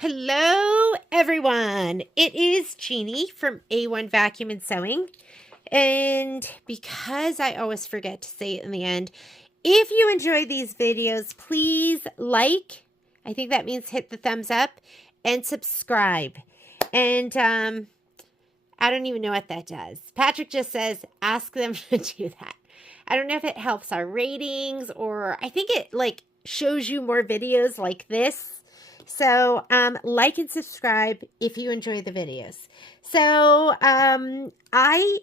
Hello, everyone. It is Jeannie from A1 Vacuum and Sewing. And because I always forget to say it in the end, if you enjoy these videos, please like. I think that means hit the thumbs up and subscribe. And I don't even know what that does. Patrick just says, ask them to do that. I don't know if it helps our ratings or I think it like shows you more videos like this. So, like and subscribe if you enjoy the videos. So,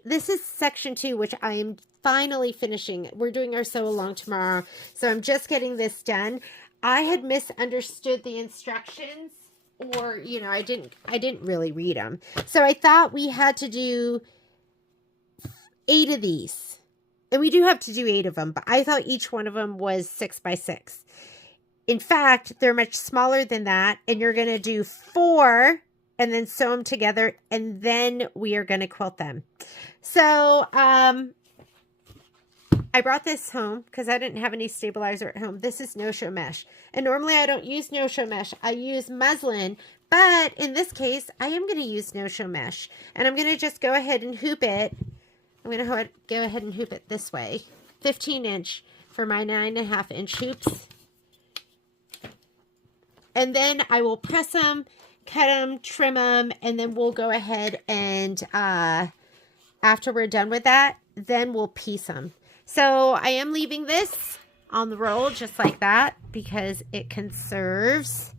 this is section 2, which I am finally finishing. We're doing our sew along tomorrow. So I'm just getting this done. I had misunderstood the instructions or, I didn't really read them. So I thought we had to do 8 of these. And we do have to do 8 of them, but I thought each one of them was 6 by 6. In fact, they're much smaller than that, and you're going to do 4 and then sew them together, and then we are going to quilt them. So, I brought this home because I didn't have any stabilizer at home. This is no-show mesh, and normally I don't use no-show mesh. I use muslin, but in this case, I am going to use no-show mesh, and I'm going to just go ahead and hoop it. I'm going to go ahead and hoop it this way, 15-inch for my 9.5-inch hoops. And then I will press them, cut them, trim them, and then we'll go ahead and after we're done with that, then we'll piece them. So I am leaving this on the roll just like that because it conserves.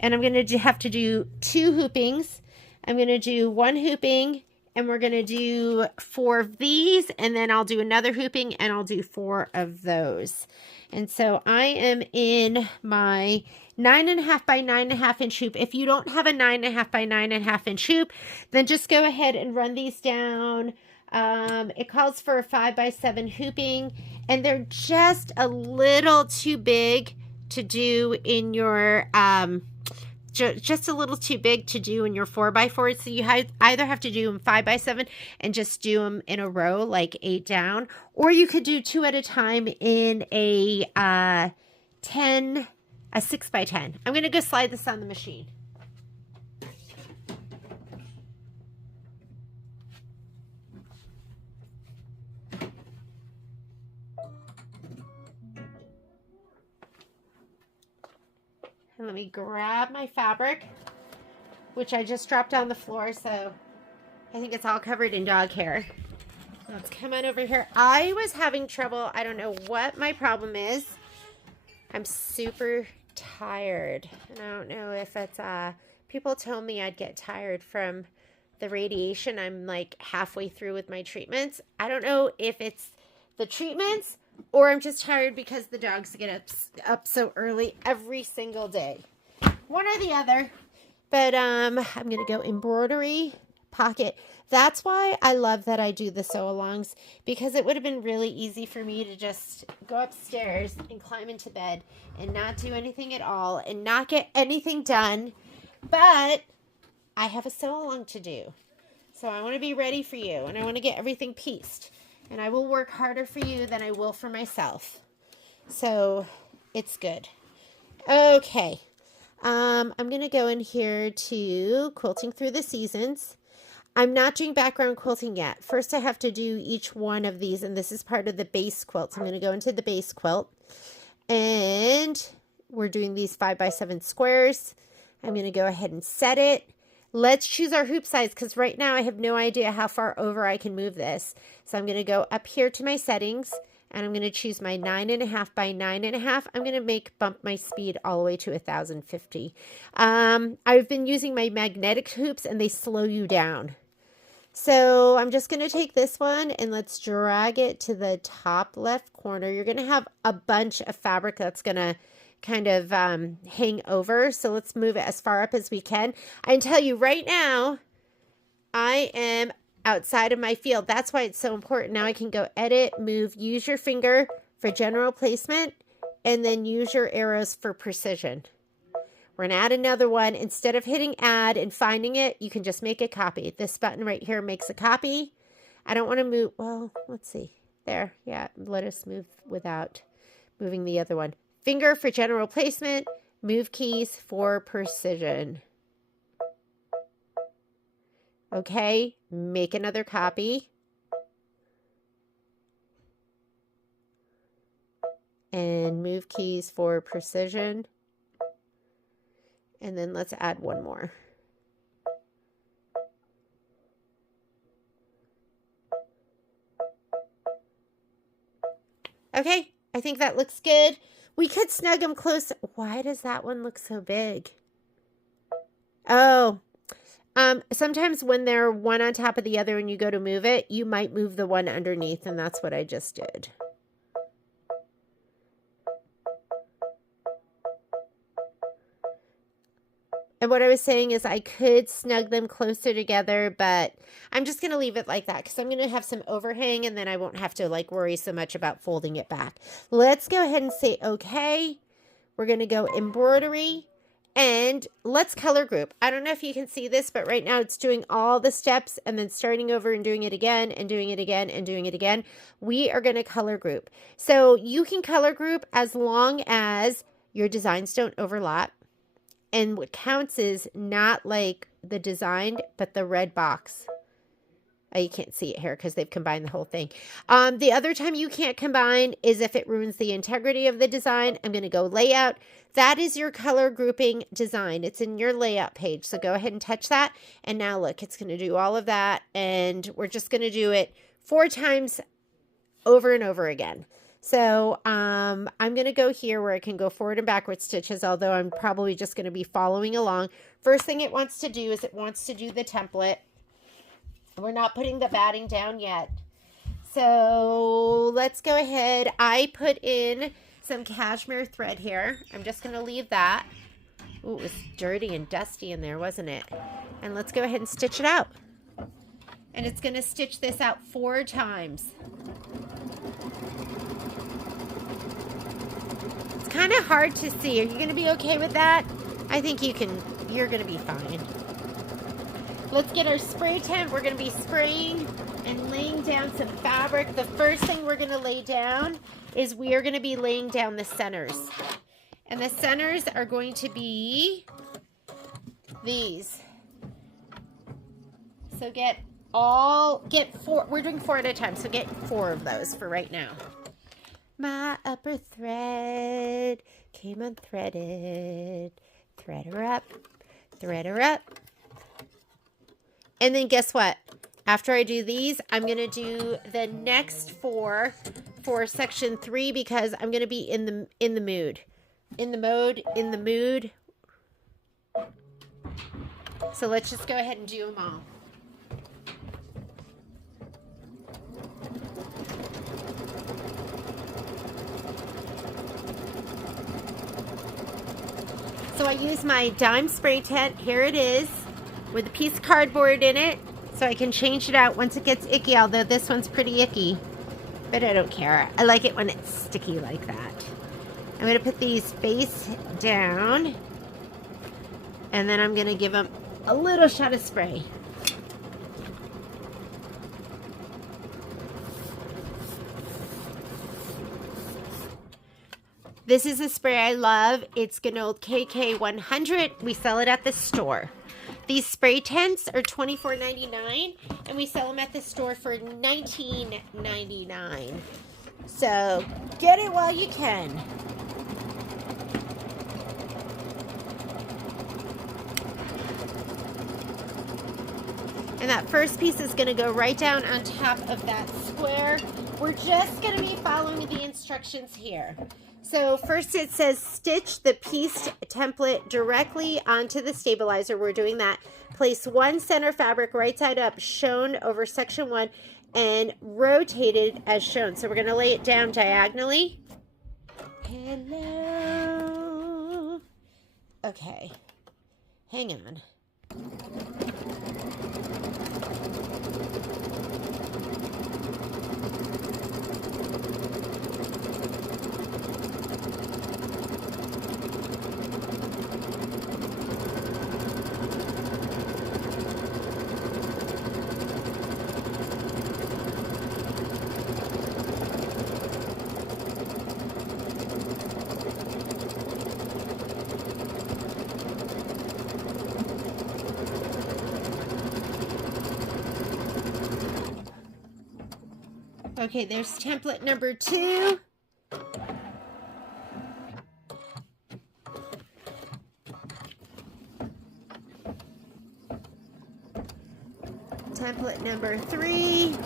And I'm going to have to do 2 hoopings. I'm going to do 1 hooping and we're going to do 4 of these and then I'll do another hooping and I'll do 4 of those. And so I am in my 9.5 by 9.5 inch hoop. If you don't have a 9.5 by 9.5 inch hoop, then just go ahead and run these down. It calls for a 5 by 7 hooping, and they're just a little too big to do in your just a little too big to do in your 4 by 4. So you either have to do them 5 by 7 and just do them in a row, like 8 down, or you could do 2 at a time in a 6 by 10. I'm going to go slide this on the machine. And let me grab my fabric, which I just dropped on the floor, so I think it's all covered in dog hair. Let's come on over here. I was having trouble. I don't know what my problem is. I'm super tired. And I don't know if it's, people told me I'd get tired from the radiation. I'm like halfway through with my treatments. I don't know if it's the treatments or I'm just tired because the dogs get up so early every single day. One or the other. But I'm going to go embroidery pocket. That's why I love that I do the sew-alongs, because it would have been really easy for me to just go upstairs and climb into bed and not do anything at all and not get anything done. But I have a sew-along to do. So I want to be ready for you, and I want to get everything pieced. And I will work harder for you than I will for myself. So it's good. Okay. I'm going to go in here to Quilting Through the Seasons. I'm not doing background quilting yet. First, I have to do each one of these, and this is part of the base quilt. So I'm going to go into the base quilt, and we're doing these 5 by 7 squares. I'm going to go ahead and set it. Let's choose our hoop size because right now I have no idea how far over I can move this. So I'm going to go up here to my settings and I'm going to choose my 9.5 by 9.5. I'm going to bump my speed all the way to 1050. I've been using my magnetic hoops and they slow you down. So I'm just going to take this one and let's drag it to the top left corner. You're going to have a bunch of fabric that's going to kind of hang over. So let's move it as far up as we can. I can tell you right now, I am outside of my field. That's why it's so important. Now I can go edit, move, use your finger for general placement, and then use your arrows for precision. We're going to add another one. Instead of hitting add and finding it, you can just make a copy. This button right here makes a copy. I don't want to move. Well, let's see. There. Yeah. Let us move without moving the other one. Finger for general placement, move keys for precision. Okay, make another copy. And move keys for precision. And then let's add one more. Okay, I think that looks good. We could snug them close. Why does that one look so big? Oh, sometimes when they're one on top of the other and you go to move it, you might move the one underneath, and that's what I just did. And what I was saying is I could snug them closer together, but I'm just going to leave it like that because I'm going to have some overhang and then I won't have to like worry so much about folding it back. Let's go ahead and say, okay, we're going to go embroidery and let's color group. I don't know if you can see this, but right now it's doing all the steps and then starting over and doing it again and doing it again and doing it again. We are going to color group. So you can color group as long as your designs don't overlap. And what counts is not like the design, but the red box. Oh, you can't see it here because they've combined the whole thing. The other time you can't combine is if it ruins the integrity of the design. I'm going to go layout. That is your color grouping design. It's in your layout page. So go ahead and touch that. And now look, it's going to do all of that. And we're just going to do it 4 times over and over again. So I'm going to go here where I can go forward and backward stitches, although I'm probably just going to be following along. First thing it wants to do is it wants to do the template. We're not putting the batting down yet. So let's go ahead. I put in some cashmere thread here. I'm just going to leave that. Ooh, it was dirty and dusty in there, wasn't it? And let's go ahead and stitch it out. And it's going to stitch this out 4 times. Kind of hard to see. Are you going to be okay with that? I think you're going to be fine. Let's get our spray tent. We're going to be spraying and laying down some fabric. The first thing we're going to lay down is we are going to be laying down the centers. And the centers are going to be these. So get 4. We're doing 4 at a time. So get 4 of those for right now. My upper thread came unthreaded. Thread her up. Thread her up. And then guess what? After I do these, I'm going to do the next 4 for section 3 because I'm going to be in the mood. In the mood. So let's just go ahead and do them all. So I use my dime spray tent. Here it is with a piece of cardboard in it so I can change it out once it gets icky, although this one's pretty icky. But I don't care. I like it when it's sticky like that. I'm going to put these face down and then I'm going to give them a little shot of spray. This is a spray I love. It's Ganold KK100. We sell it at the store. These spray tents are $24.99 and we sell them at the store for $19.99. So get it while you can. And that first piece is going to go right down on top of that square. We're just going to be following the instructions here. So first it says stitch the pieced template directly onto the stabilizer. We're doing that. Place 1 center fabric right side up shown over section 1 and rotated as shown. So we're going to lay it down diagonally. Hello. Okay. Hang on. Okay, there's template number 2. Template number 3.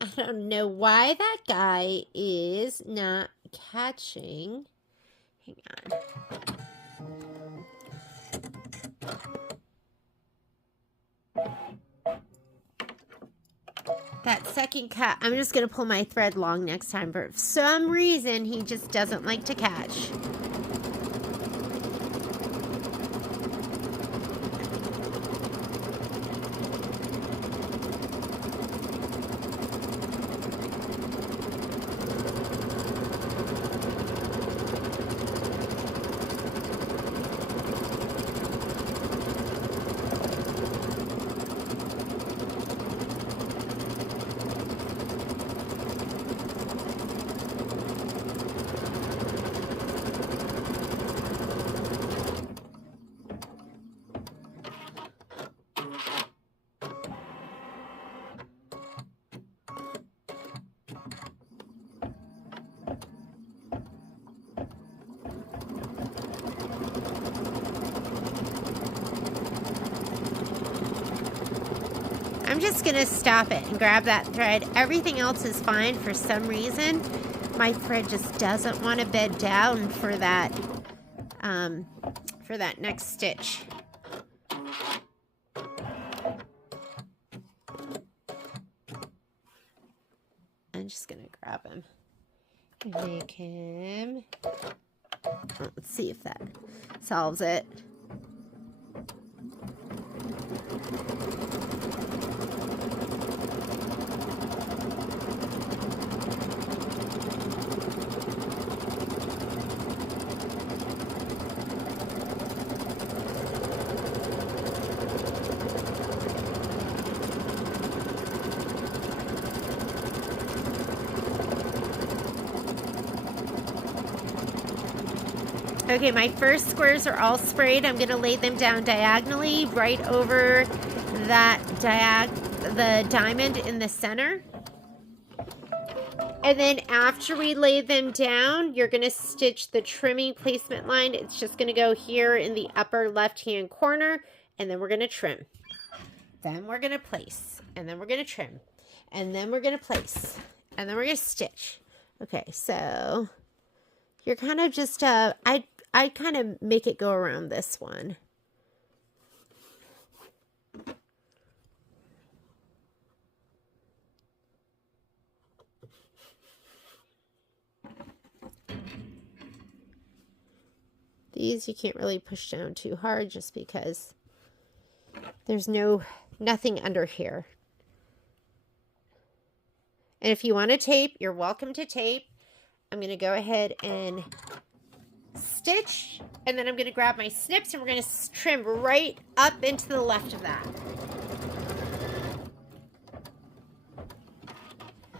I don't know why that guy is not catching. Hang on. That second cut, I'm just going to pull my thread long next time. For some reason, he just doesn't like to catch. I'm just going to stop it and grab that thread. Everything else is fine. For some reason, my thread just doesn't want to bed down for that next stitch. I'm just going to grab him and make him. Let's see if that solves it. Okay, my first squares are all sprayed. I'm going to lay them down diagonally right over that the diamond in the center. And then after we lay them down, you're going to stitch the trimming placement line. It's just going to go here in the upper left-hand corner, and then we're going to trim. Then we're going to place, and then we're going to trim, and then we're going to place, and then we're going to stitch. Okay, so you're kind of just, I kind of make it go around this one. These you can't really push down too hard just because there's nothing under here. And if you want to tape, you're welcome to tape. I'm going to go ahead and stitch, and then I'm going to grab my snips and we're going to trim right up into the left of that.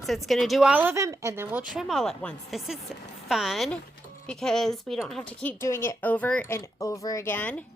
So it's going to do all of them, and then we'll trim all at once. This is fun because we don't have to keep doing it over and over again.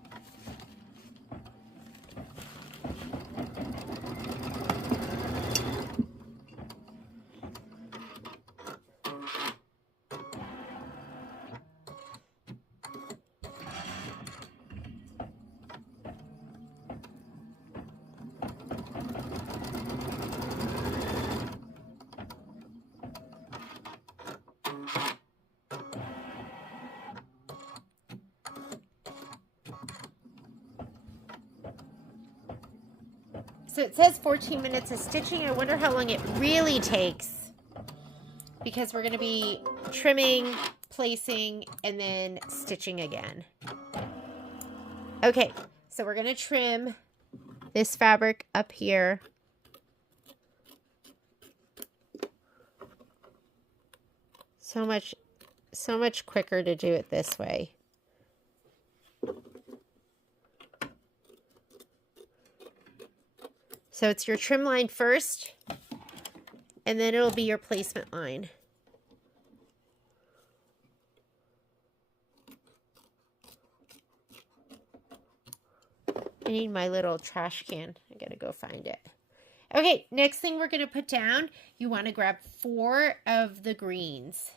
So it says 14 minutes of stitching. I wonder how long it really takes, because we're going to be trimming, placing, and then stitching again. Okay, so we're going to trim this fabric up here. So much quicker to do it this way. So it's your trim line first, and then it'll be your placement line. I need my little trash can. I gotta go find it. Okay, next thing we're gonna put down, you wanna grab 4 of the greens.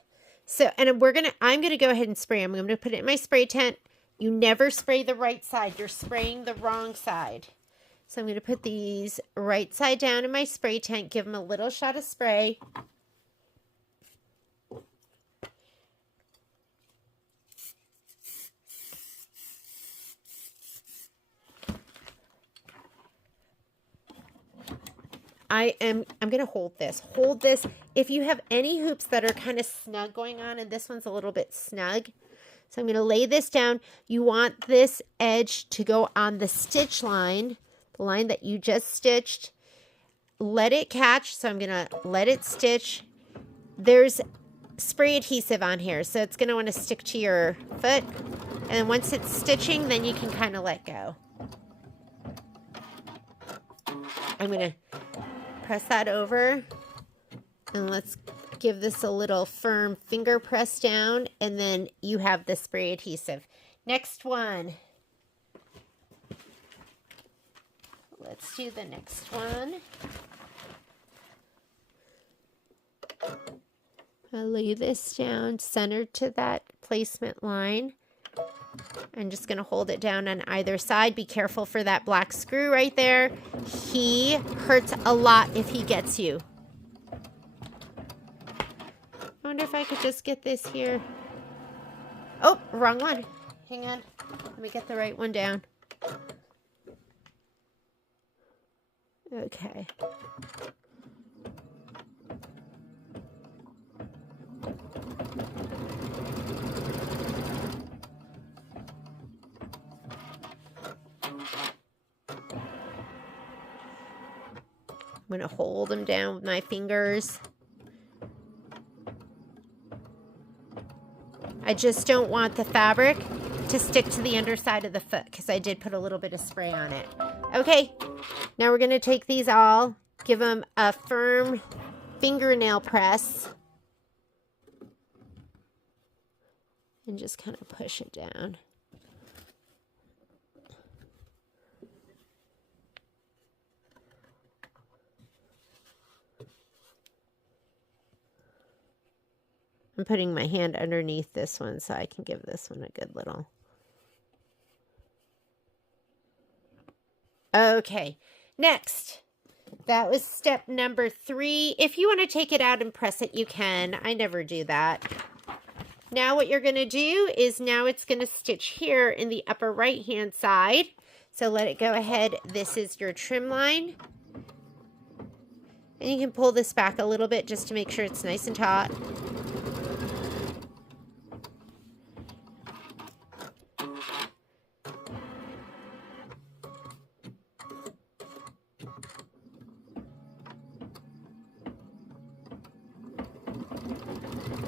So, and I'm gonna go ahead and spray. I'm gonna put it in my spray tent. You never spray the right side. You're spraying the wrong side. So I'm gonna put these right side down in my spray tent, give them a little shot of spray. I'm going to hold this. Hold this. If you have any hoops that are kind of snug going on, and this one's a little bit snug, so I'm going to lay this down. You want this edge to go on the stitch line, the line that you just stitched. Let it catch, so I'm going to let it stitch. There's spray adhesive on here, so it's going to want to stick to your foot. And then once it's stitching, then you can kind of let go. I'm going to press that over, and let's give this a little firm finger press down, and then you have the spray adhesive. Next one. Let's do the next one. I'll lay this down centered to that placement line. I'm just going to hold it down on either side. Be careful for that black screw right there. He hurts a lot if he gets you. I wonder if I could just get this here. Oh, wrong one. Hang on. Let me get the right one down. Okay. I'm going to hold them down with my fingers. I just don't want the fabric to stick to the underside of the foot because I did put a little bit of spray on it. Okay, now we're going to take these all, give them a firm fingernail press, and just kind of push it down. I'm putting my hand underneath this one so I can give this one a good little. Okay, next. That was step number 3. If you want to take it out and press it, you can. I never do that. Now what you're going to do is now it's going to stitch here in the upper right hand side. So let it go ahead. This is your trim line. And you can pull this back a little bit just to make sure it's nice and taut.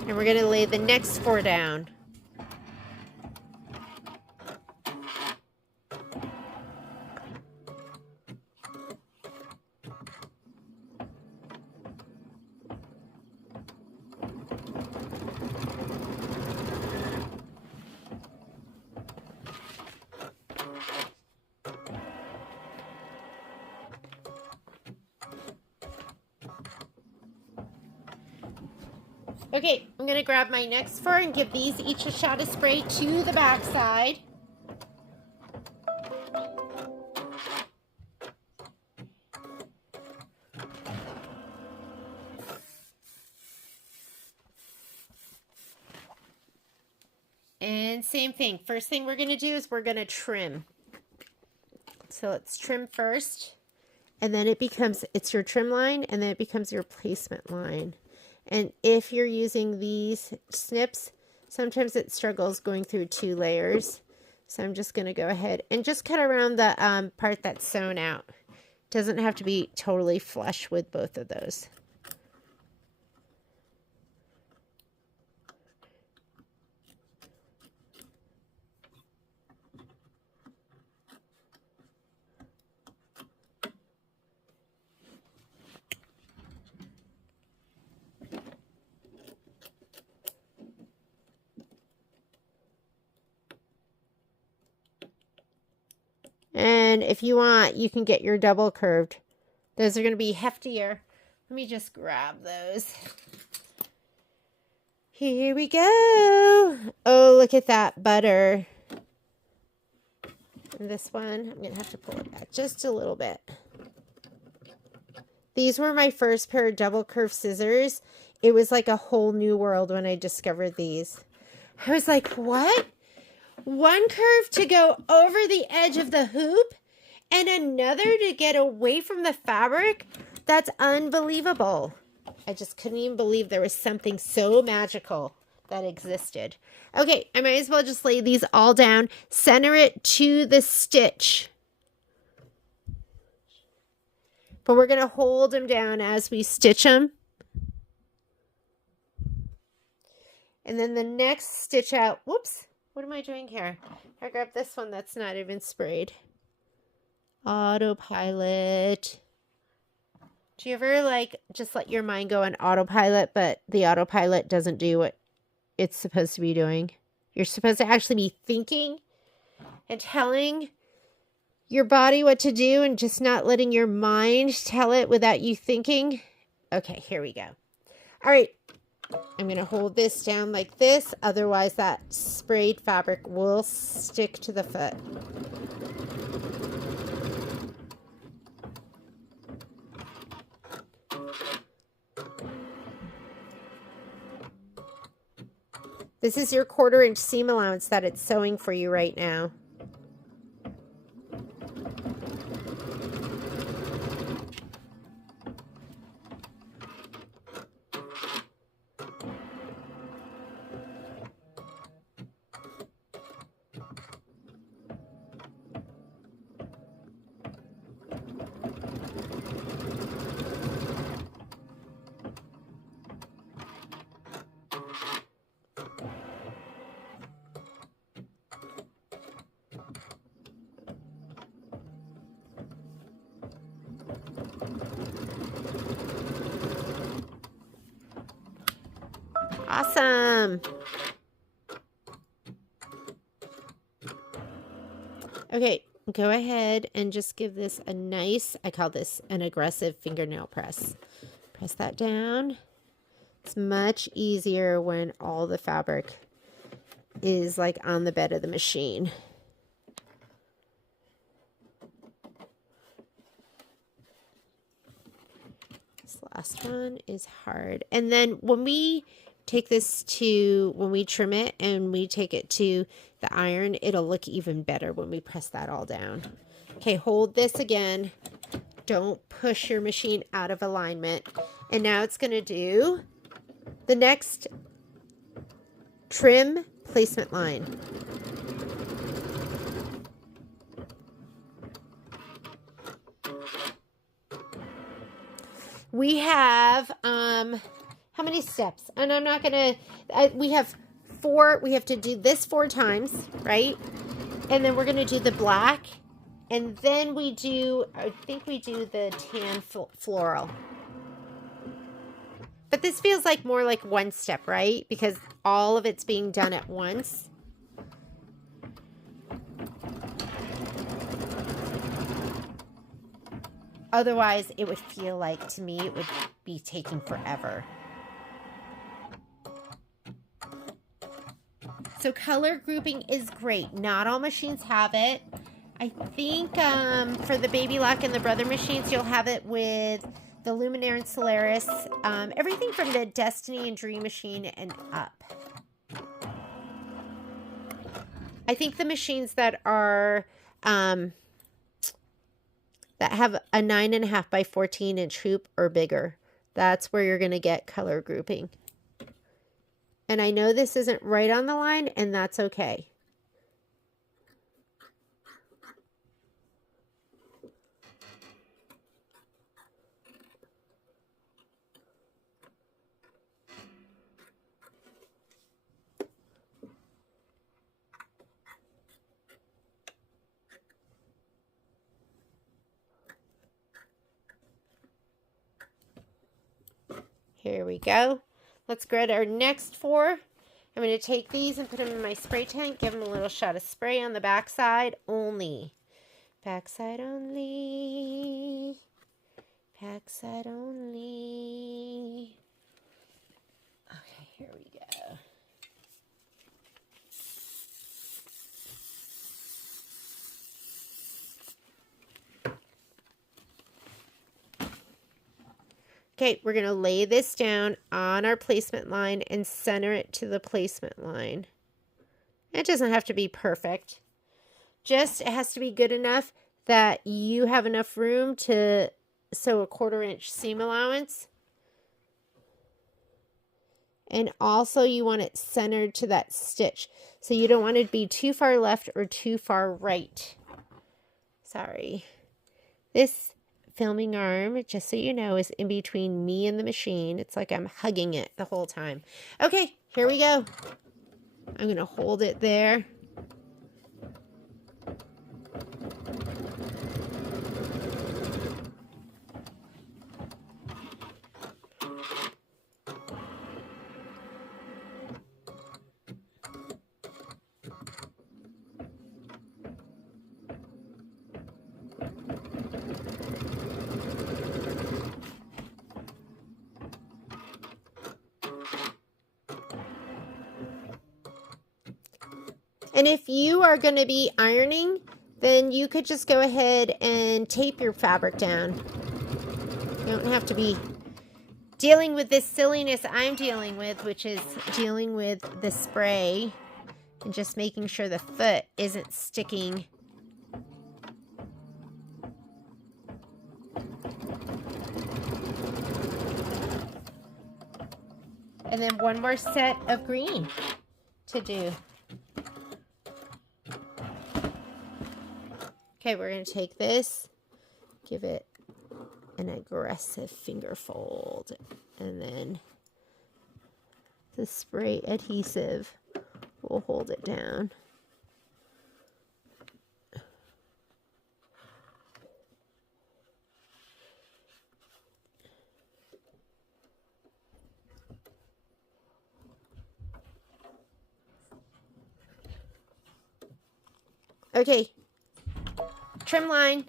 And we're going to lay the next 4 down. Okay, I'm going to grab my next 4 and give these each a shot of spray to the back side. And same thing. First thing we're going to do is we're going to trim. So let's trim first. And then it's your trim line, and then it becomes your placement line. And if you're using these snips, sometimes it struggles going through 2 layers. So I'm just going to go ahead and just cut around the part that's sewn out. Doesn't have to be totally flush with both of those. then if you want, you can get your double curved. Those are going to be heftier. Let me just grab those. Here we go. Oh, look at that butter. And this one, I'm going to have to pull it back just a little bit. These were my first pair of double curved scissors. It was like a whole new world when I discovered these. I was like, what? One curve to go over the edge of the hoop and another to get away from the fabric? That's unbelievable. I just couldn't even believe there was something so magical that existed. Okay, I might as well just lay these all down. Center it to the stitch. But we're going to hold them down as we stitch them. And then the next stitch out, whoops, what am I doing here? I grabbed this one that's not even sprayed. Autopilot. Do you ever like just let your mind go on autopilot, but the autopilot doesn't do what it's supposed to be doing? You're supposed to actually be thinking and telling your body what to do and just not letting your mind tell it without you thinking. Okay, here we go. All right. I'm going to hold this down like this. Otherwise, that sprayed fabric will stick to the foot. This is your 1/4 inch seam allowance that it's sewing for you right now. Awesome. Okay, go ahead and just give this a nice, I call this an aggressive fingernail press. Press that down. It's much easier when all the fabric is like on the bed of the machine. This last one is hard. And then when we take this to, when we trim it and we take it to the iron, it'll look even better when we press that all down. Okay, hold this again. Don't push your machine out of alignment. And now it's going to do the next trim placement line. We have, how many steps? And I'm not going to, we have 4, we have to do this 4 times, right? And then we're going to do the black. And then we do, I think we do the tan floral. But this feels like more like 1 step, right? Because all of it's being done at once. Otherwise, it would feel like, to me, it would be taking forever. So color grouping is great. Not all machines have it. I think for the Baby Lock and the Brother machines, you'll have it with the Luminaire and Solaris. Everything from the Destiny and Dream machine and up. I think the machines that are that have a 9.5 by 14 inch hoop or bigger, that's where you're going to get color grouping. And I know this isn't right on the line, and that's okay. Here we go. Let's grab our next 4. I'm going to take these and put them in my spray tank. Give them a little shot of spray on the back side only. Backside only. Backside only. Okay, here we go. Okay, we're going to lay this down on our placement line and center it to the placement line. It doesn't have to be perfect. Just it has to be good enough that you have enough room to sew a 1/4 inch seam allowance. And also you want it centered to that stitch. So you don't want it to be too far left or too far right. Sorry. This filming arm, just so you know, is in between me and the machine. It's like I'm hugging it the whole time. Okay, here we go. I'm going to hold it there. And if you are going to be ironing, then you could just go ahead and tape your fabric down. You don't have to be dealing with this silliness I'm dealing with, which is dealing with the spray and just making sure the foot isn't sticking. And then one more set of green to do. Okay, we're going to take this, give it an aggressive finger fold, and then the spray adhesive will hold it down. Okay, trim line.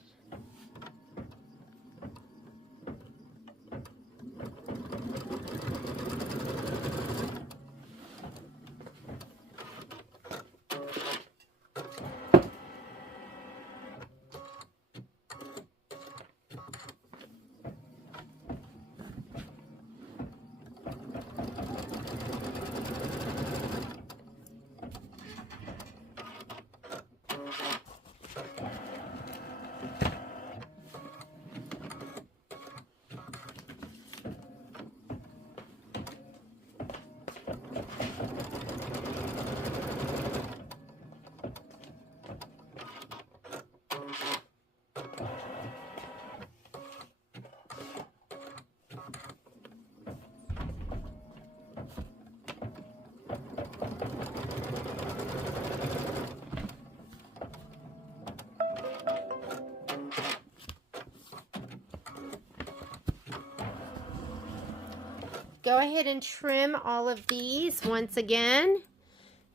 Go ahead and trim all of these once again.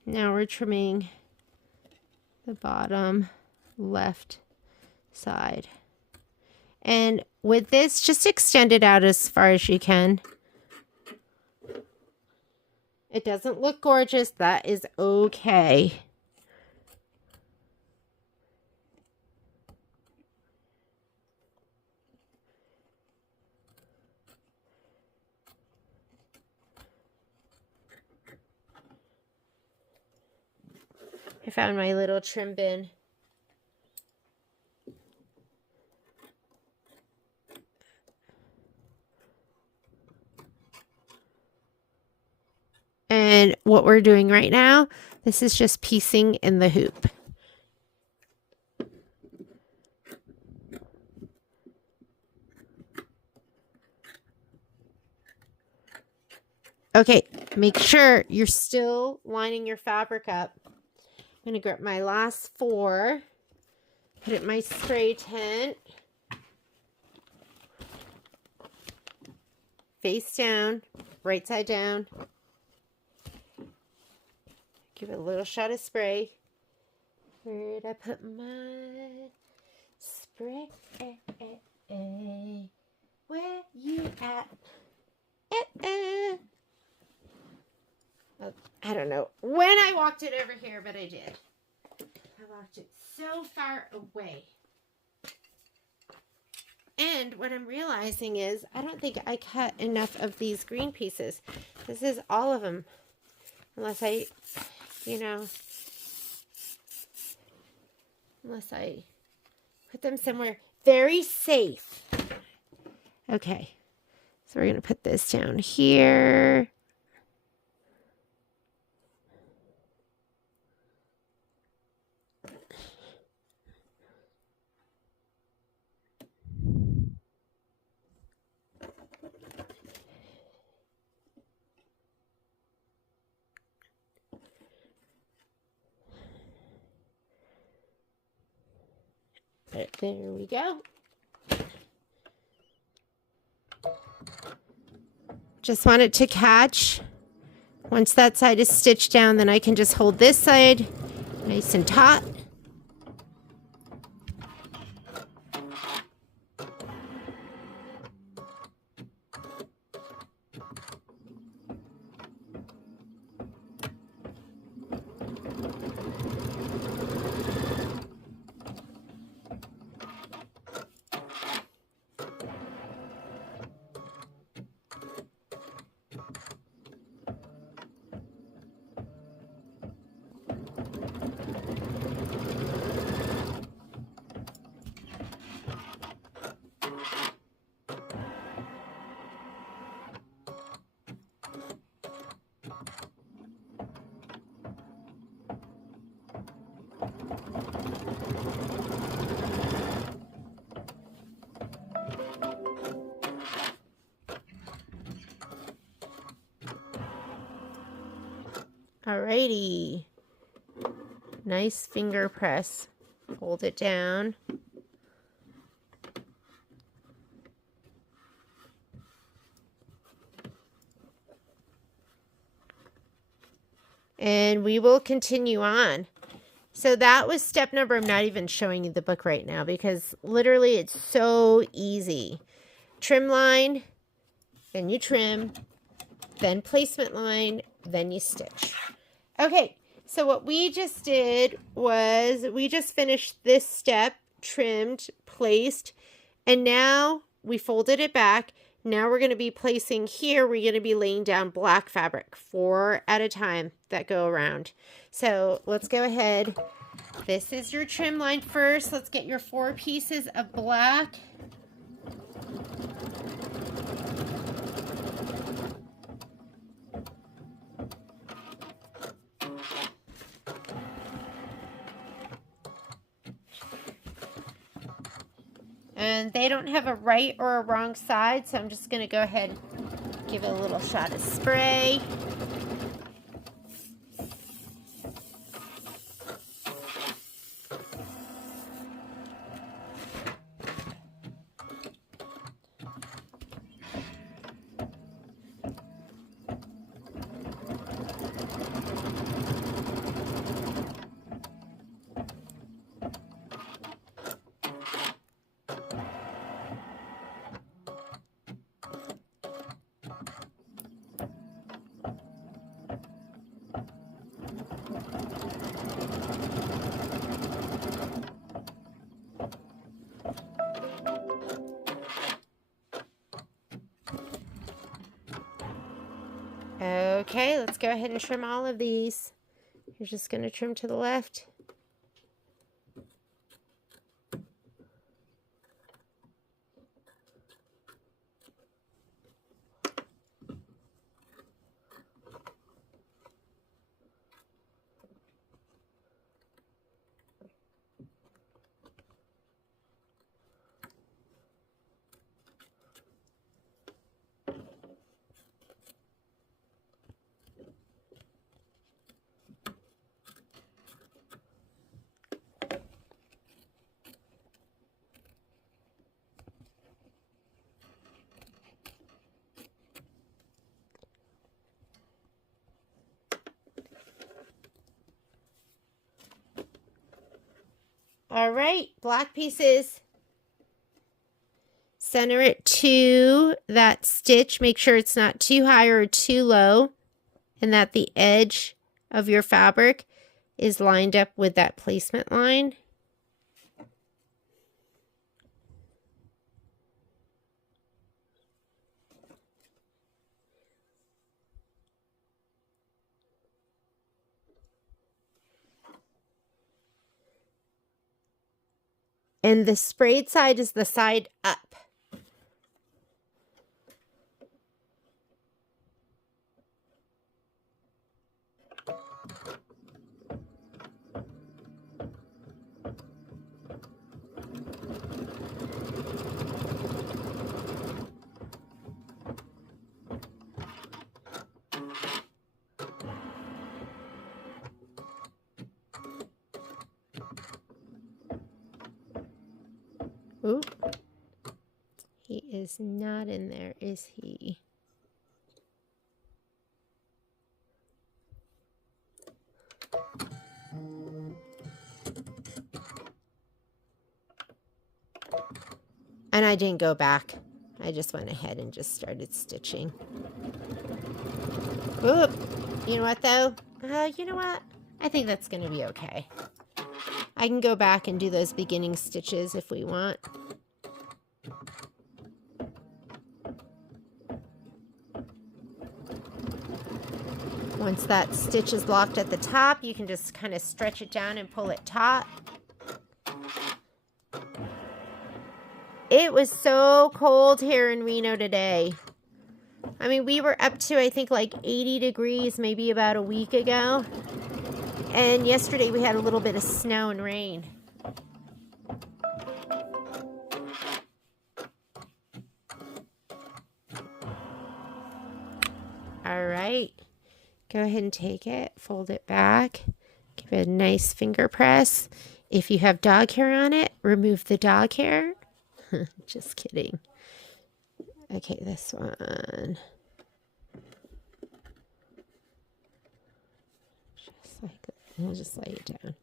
Now we're trimming the bottom left side. And with this, just extend it out as far as you can. It doesn't look gorgeous. That is okay. I found my little trim bin. And what we're doing right now, this is just piecing in the hoop. Okay, make sure you're still lining your fabric up. I'm going to grab my last 4, put it in my spray tent, face down, right side down. Give it a little shot of spray. Where did I put my Spray. Where you at? I don't know when I walked it over here, but I did. I walked it so far away. And what I'm realizing is I don't think I cut enough of these green pieces. This is all of them. Unless I, unless I put them somewhere very safe. Okay. So we're going to put this down here. There we go. Just want it to catch. Once that side is stitched down, then I can just hold this side nice and taut. Alrighty. Nice finger press. Hold it down. And we will continue on. So that was step number. I'm not even showing you the book right now because literally it's so easy. Trim line, then you trim, then placement line, then you stitch. Okay, so what we just did was we just finished this step, trimmed, placed, and now we folded it back. Now we're going to be placing here, we're going to be laying down black fabric, 4 at a time that go around. So let's go ahead. This is your trim line first. Let's get your 4 pieces of black. And they don't have a right or a wrong side, so I'm just going to go ahead and give it a little shot of spray. Okay, let's go ahead and trim all of these. You're just going to trim to the left. All right, black pieces center it to that stitch. Make sure it's not too high or too low, and that the edge of your fabric is lined up with that placement line. And the sprayed side is the side up. Ooh. He is not in there, is he? And I didn't go back. I just went ahead and just started stitching. Oop. You know what, though? You know what? I think that's going to be okay. I can go back and do those beginning stitches if we want. Once that stitch is locked at the top, you can just kind of stretch it down and pull it taut. It was so cold here in Reno today. I mean, we were up to, I think, like 80 degrees maybe about a week ago. And yesterday we had a little bit of snow and rain. All right. Go ahead and take it, fold it back, give it a nice finger press. If you have dog hair on it, remove the dog hair. Just kidding. Okay, this one. Just like that. We'll just lay it down.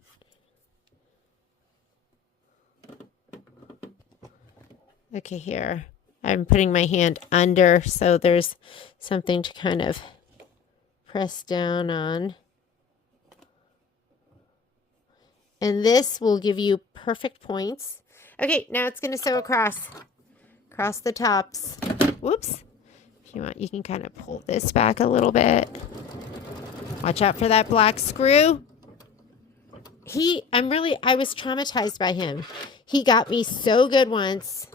Okay, here. I'm putting my hand under so there's something to kind of press down on. And this will give you perfect points. Okay, now it's going to sew across the tops. Whoops. If you want, you can kind of pull this back a little bit. Watch out for that black screw. I was traumatized by him. He got me so good once.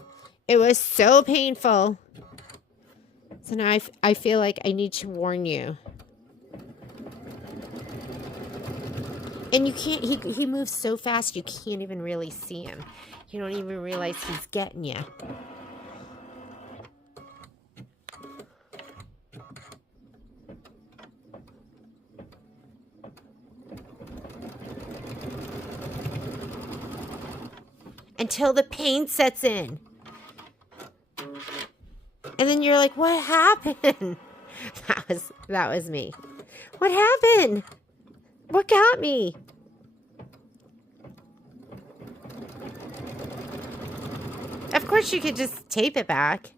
It was so painful. So now I feel like I need to warn you. And you can't, he moves so fast you can't even really see him. You don't even realize he's getting you. Until the pain sets in. And then you're like, what happened? That was me. What happened? What got me? Of course you could just tape it back,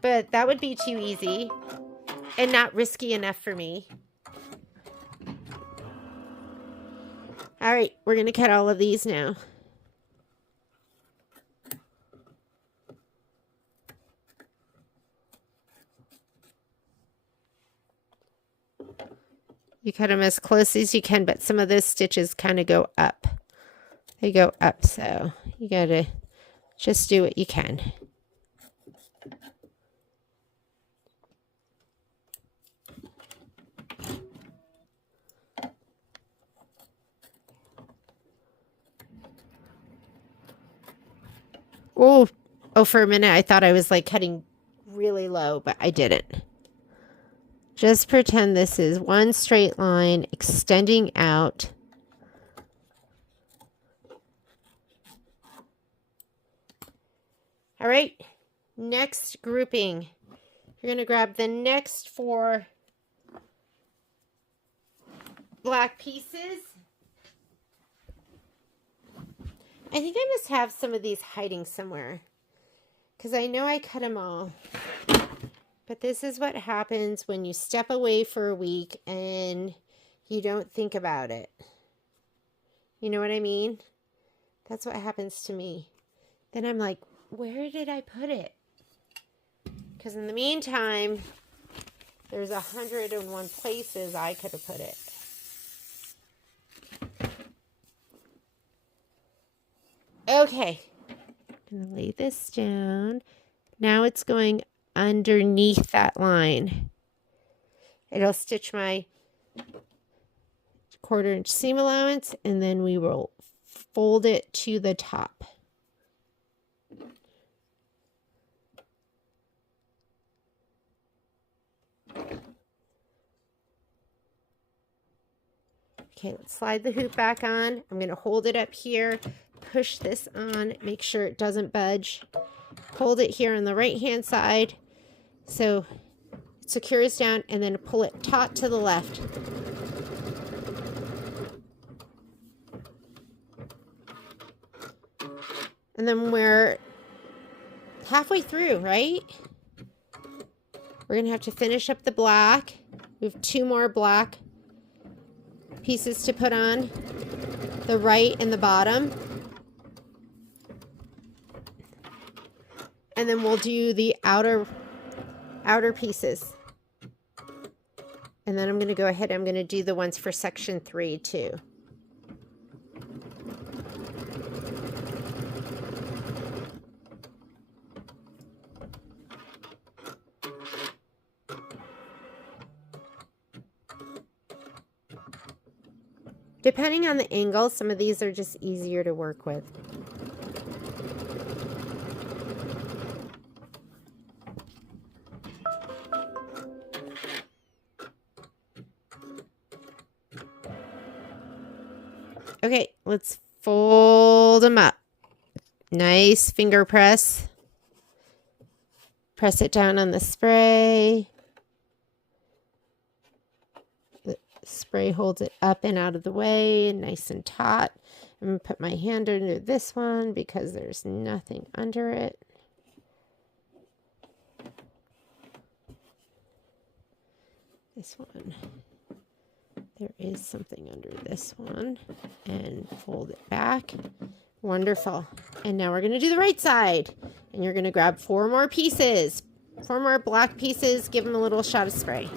but that would be too easy and not risky enough for me. All right, we're going to cut all of these now. You cut them as close as you can, but some of those stitches kind of go up. They go up, so you got to just do what you can. Oh, for a minute I thought I was like cutting really low, but I didn't. Just pretend this is one straight line extending out. All right, next grouping. You're going to grab the next 4 black pieces. I think I must have some of these hiding somewhere, because I know I cut them all. But this is what happens when you step away for a week and you don't think about it. You know what I mean? That's what happens to me. Then I'm like, where did I put it? Because in the meantime, there's 101 places I could have put it. Okay. I'm going to lay this down. Now it's going underneath that line. It'll stitch my 1/4 inch seam allowance, and then we will fold it to the top. Okay, let's slide the hoop back on. I'm going to hold it up here, push this on, make sure it doesn't budge. Hold it here on the right hand side so it secures down, and then pull it taut to the left. And then we're halfway through, right? We're going to have to finish up the black. We have 2 more black pieces to put on, the right and the bottom. And then we'll do the outer pieces. And then I'm going to go ahead, I'm going to do the ones for section 3 too. Depending on the angle, some of these are just easier to work with. Okay, let's fold them up. Nice finger press. Press it down on the spray. The spray holds it up and out of the way, nice and taut. I'm going to put my hand under this one because there's nothing under it. This one. There is something under this one. And fold it back. Wonderful. And now we're going to do the right side. And you're going to grab 4 more pieces. 4 more black pieces. Give them a little shot of spray.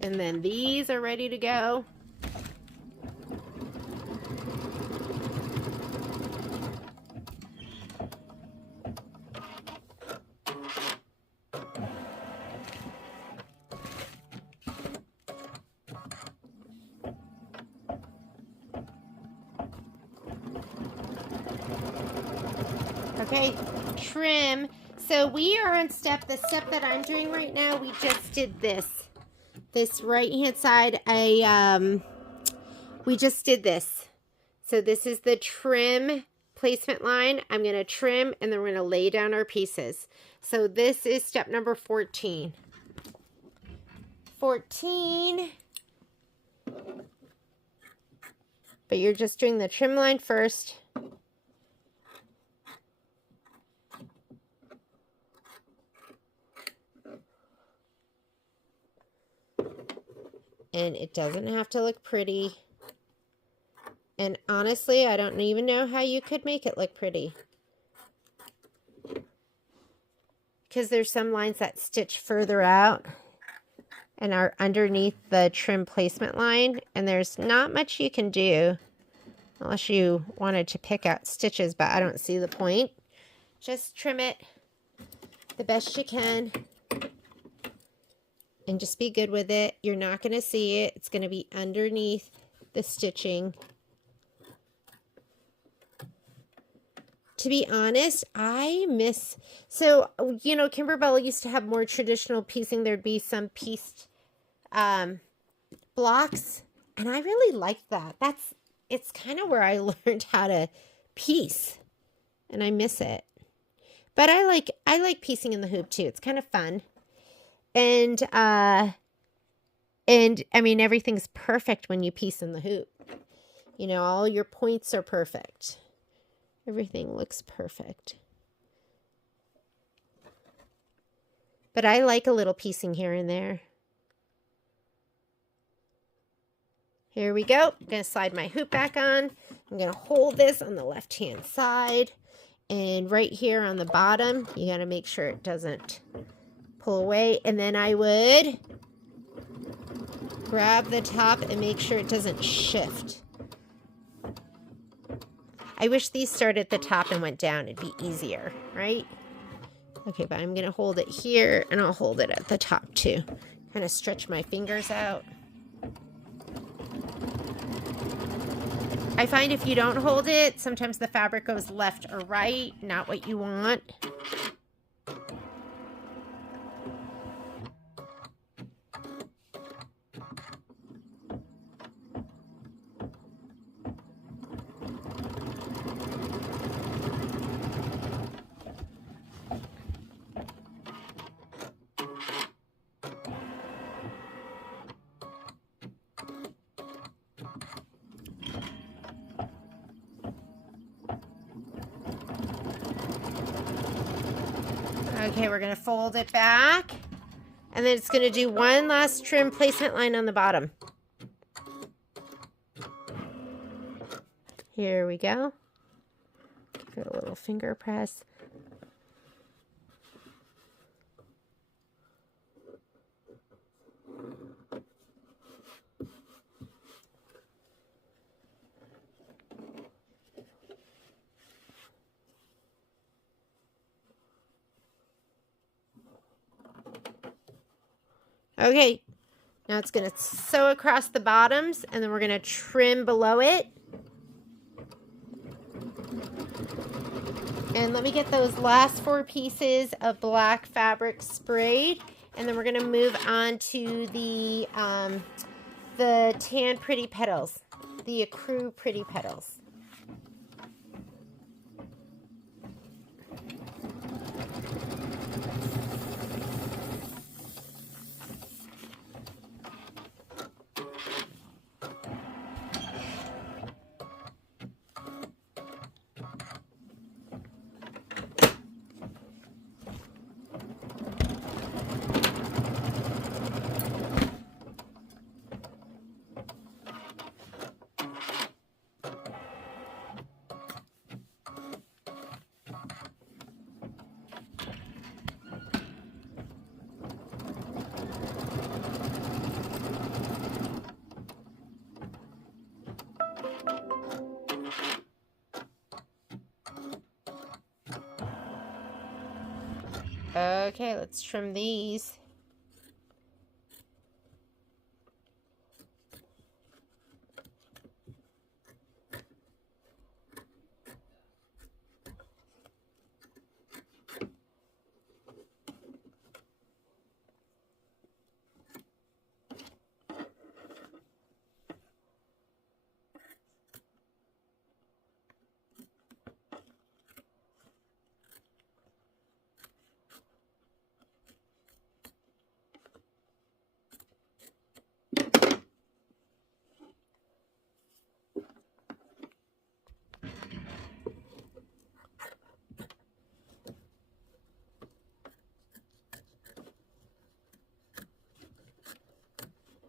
And then these are ready to go. Okay, trim. So we are on the step that I'm doing right now, we just did this. This right hand side, we just did this. So this is the trim placement line. I'm going to trim and then we're going to lay down our pieces. So this is step number 14. 14. But you're just doing the trim line first. And it doesn't have to look pretty. And honestly, I don't even know how you could make it look pretty. Because there's some lines that stitch further out and are underneath the trim placement line. And there's not much you can do unless you wanted to pick out stitches, but I don't see the point. Just trim it the best you can. And just be good with it. You're not going to see it. It's going to be underneath the stitching to be honest, I miss, so, you know, Kimberbell used to have more traditional piecing. There'd be some pieced blocks, and I really liked that. It's kind of where I learned how to piece, and I miss it. But I like piecing in the hoop too. It's kind of fun. And I mean, everything's perfect when you piece in the hoop. You know, all your points are perfect. Everything looks perfect. But I like a little piecing here and there. Here we go. I'm going to slide my hoop back on. I'm going to hold this on the left-hand side. And right here on the bottom, you got to make sure it doesn't pull away. And then I would grab the top and make sure it doesn't shift. I wish these started at the top and went down. It'd be easier, right? Okay, but I'm going to hold it here, and I'll hold it at the top too. Kind of stretch my fingers out. I find if you don't hold it, sometimes the fabric goes left or right, not what you want. Okay, we're going to fold it back, and then it's going to do one last trim placement line on the bottom. Here we go. Give it a little finger press. Okay, now it's going to sew across the bottoms, and then we're going to trim below it. And let me get those last 4 pieces of black fabric sprayed, and then we're going to move on to the tan pretty petals, the accrue pretty petals. Okay, let's trim these.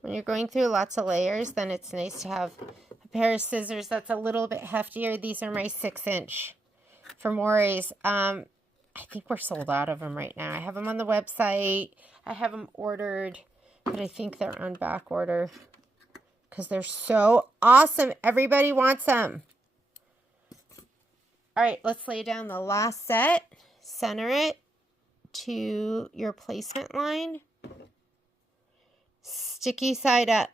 When you're going through lots of layers, then it's nice to have a pair of scissors that's a little bit heftier. These are my 6-inch from Maury's. I think we're sold out of them right now. I have them on the website. I have them ordered, but I think they're on back order because they're so awesome. Everybody wants them. All right, let's lay down the last set. Center it to your placement line. Sticky side up.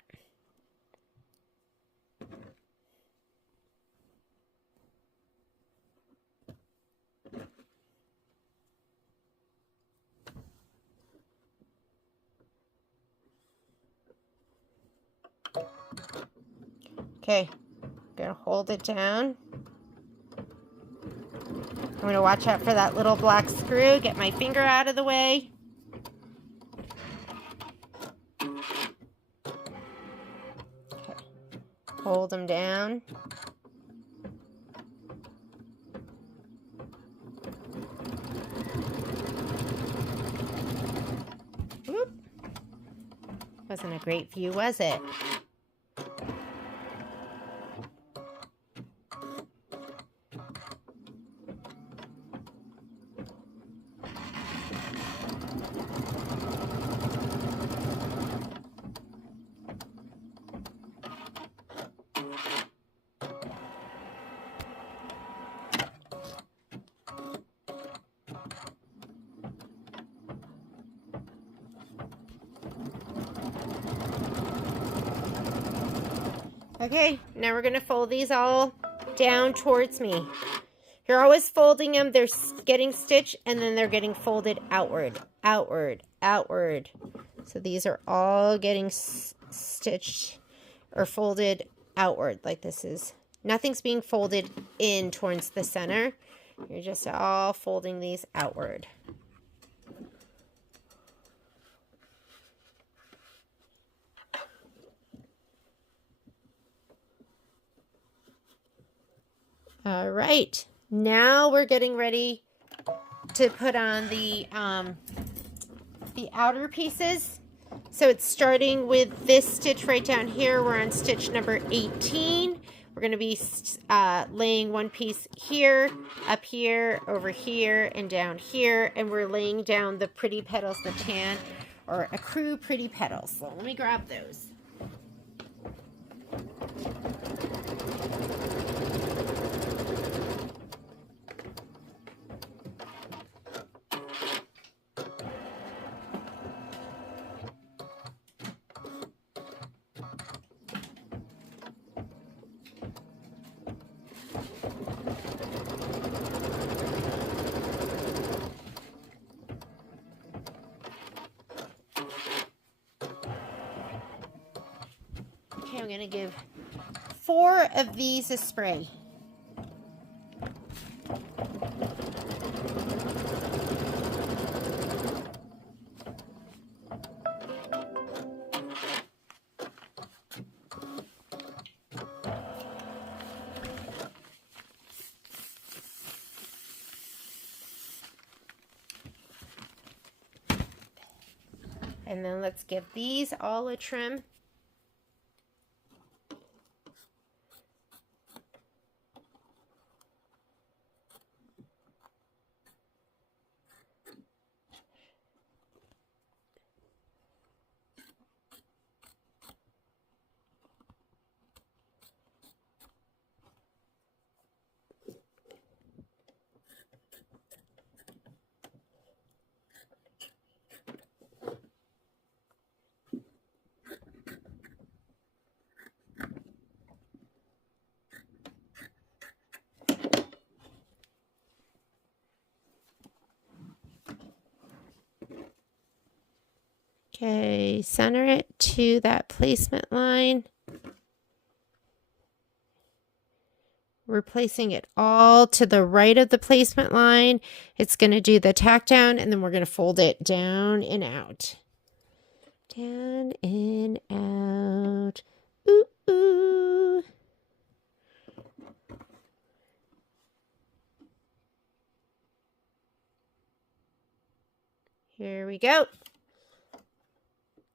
Okay, gonna hold it down. I'm gonna watch out for that little black screw. Get my finger out of the way. Okay. Hold them down. Whoop. Wasn't a great view, was it? Okay, now we're going to fold these all down towards me. You're always folding them. They're getting stitched, and then they're getting folded outward, outward, outward. So these are all getting stitched or folded outward like this is. Nothing's being folded in towards the center. You're just all folding these outward. All right, now we're getting ready to put on the outer pieces. So it's starting with this stitch right down here. We're on stitch number 18. We're going to be laying one piece here, up here, over here, and down here. And we're laying down the pretty petals, the tan or ecru pretty petals. So let me grab those. Okay, I'm going to give 4 of these a spray. And then let's give these all a trim. Okay, center it to that placement line. We're placing it all to the right of the placement line. It's going to do the tack down, and then we're going to fold it down and out. Down and out. Ooh, ooh. Here we go.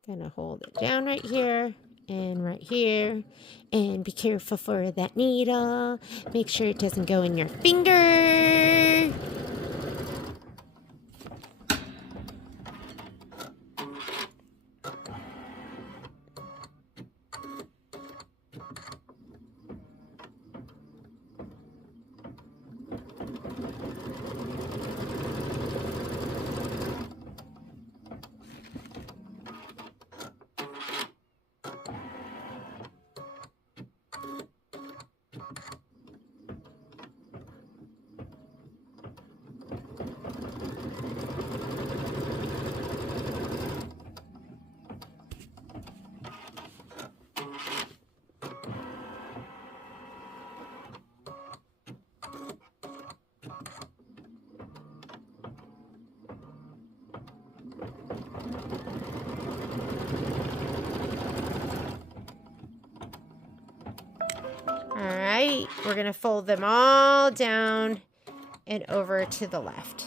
Gonna hold it down right here and right here. And be careful for that needle. Make sure it doesn't go in your finger. we're going to fold them all down and over to the left.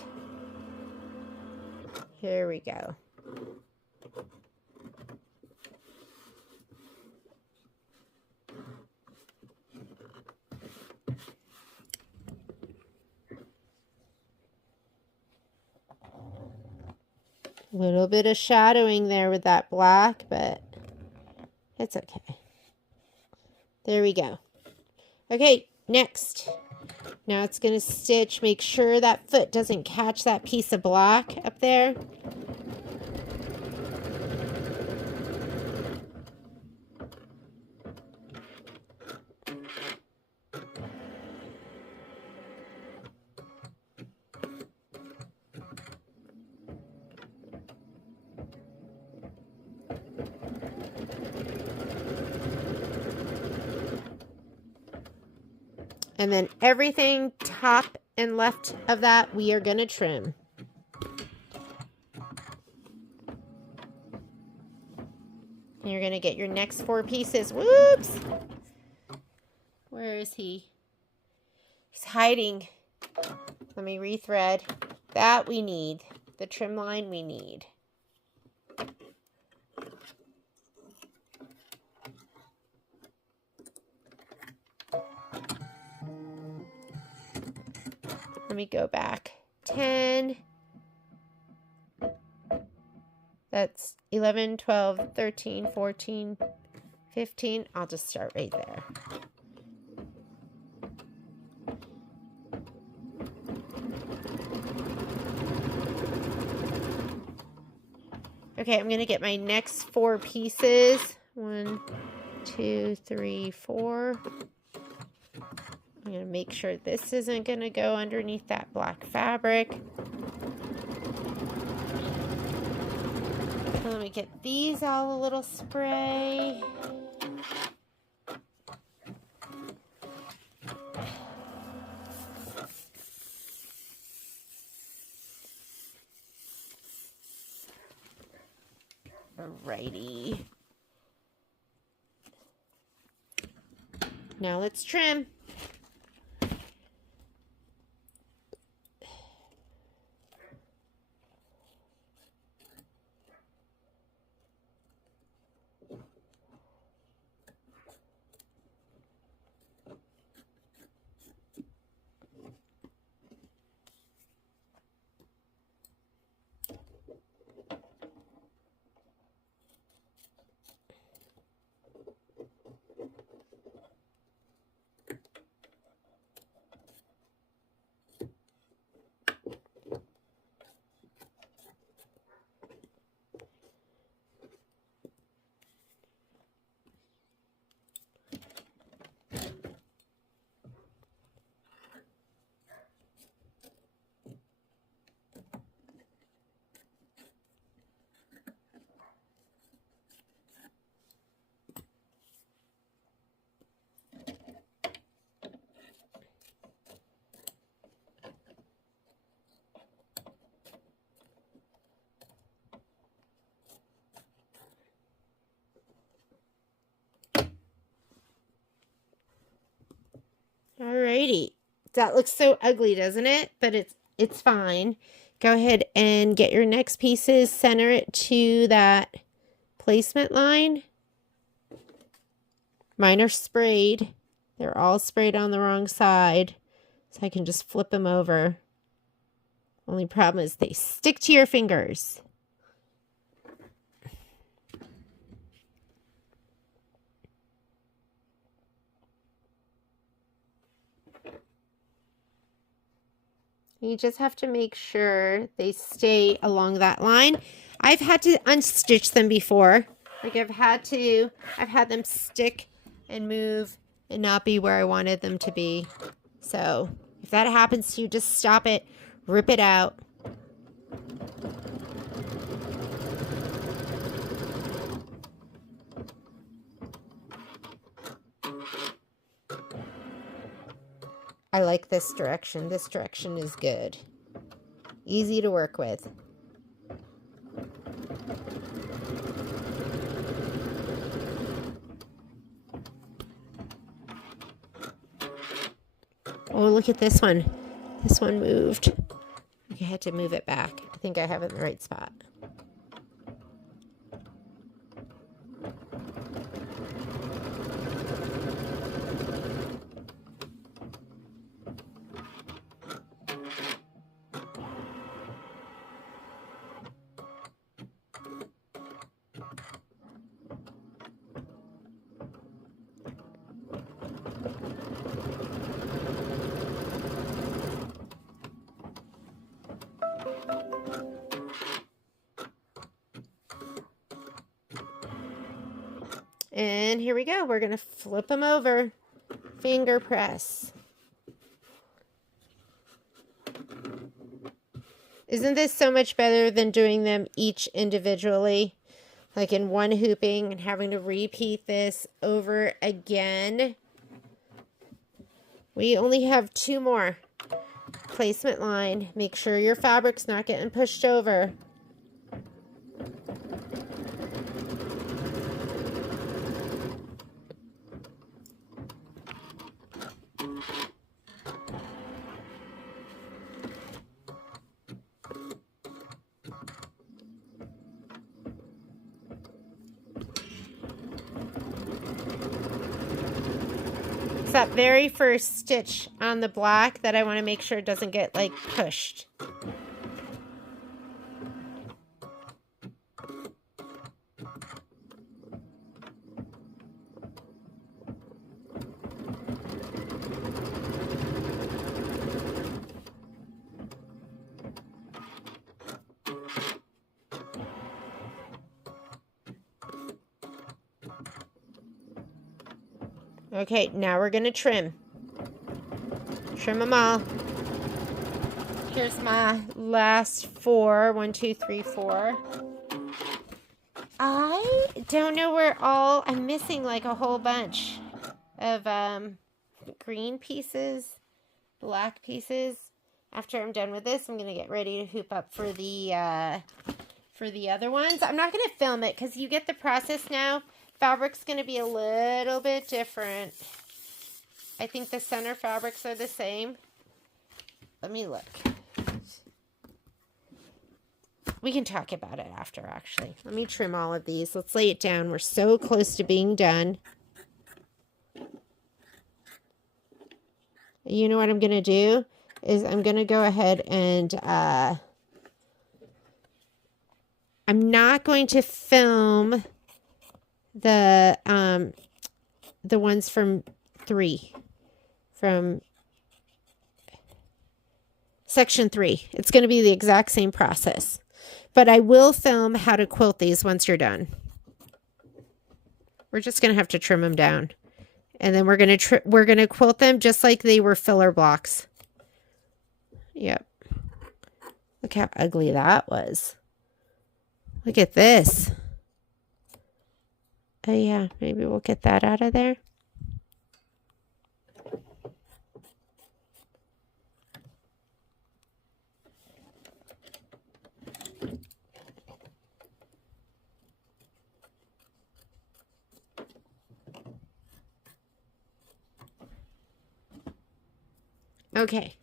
Here we go. A little bit of shadowing there with that black, but it's okay. There we go. Okay, next. Now it's going to stitch. Make sure that foot doesn't catch that piece of black up there. And then everything top and left of that, we are going to trim. And you're going to get your next 4 pieces. Whoops! Where is he? He's hiding. Let me rethread. That we need. The trim line we need. Let me go back. 10. That's 11, 12, 13, 14, 15. I'll just start right there. Okay, I'm going to get my next 4 pieces. 1, 2, 3, 4. I'm going to make sure this isn't going to go underneath that black fabric. So let me get these all a little spray. Alrighty. Now let's trim. Alrighty. That looks so ugly, doesn't it? But it's fine. Go ahead and get your next pieces. Center it to that placement line. Mine are sprayed. They're all sprayed on the wrong side. So I can just flip them over. Only problem is they stick to your fingers. You just have to make sure they stay along that line. I've had to unstitch them before. Like I've had them stick and move and not be where I wanted them to be. So if that happens to you, just stop it, rip it out. I like this direction. This direction is good. Easy to work with. Oh, look at this one. This one moved. I had to move it back. I think I have it in the right spot. And here we go. We're going to flip them over. Finger press. Isn't this so much better than doing them each individually? Like in one hooping and having to repeat this over again. We only have 2 more. Placement line. Make sure your fabric's not getting pushed over. It's that very first stitch on the black that I want to make sure it doesn't get like pushed. Okay, now we're going to trim. Trim them all. Here's my last 4. 1, 2, 3, 4. I don't know where all... I'm missing like a whole bunch of green pieces, black pieces. After I'm done with this, I'm going to get ready to hoop up for the other ones. I'm not going to film it because you get the process now. Fabric's going to be a little bit different. I think the center fabrics are the same. Let me look. We can talk about it after, actually. Let me trim all of these. Let's lay it down. We're so close to being done. You know what I'm going to do? Is I'm going to go ahead and... I'm not going to film... the ones from 3, from section 3. It's going to be the exact same process, but I will film how to quilt these once you're done. We're just going to have to trim them down, and then we're going to quilt them just like they were filler blocks. Yep. Look how ugly that was. Look at this. Oh yeah, maybe we'll get that out of there. Okay.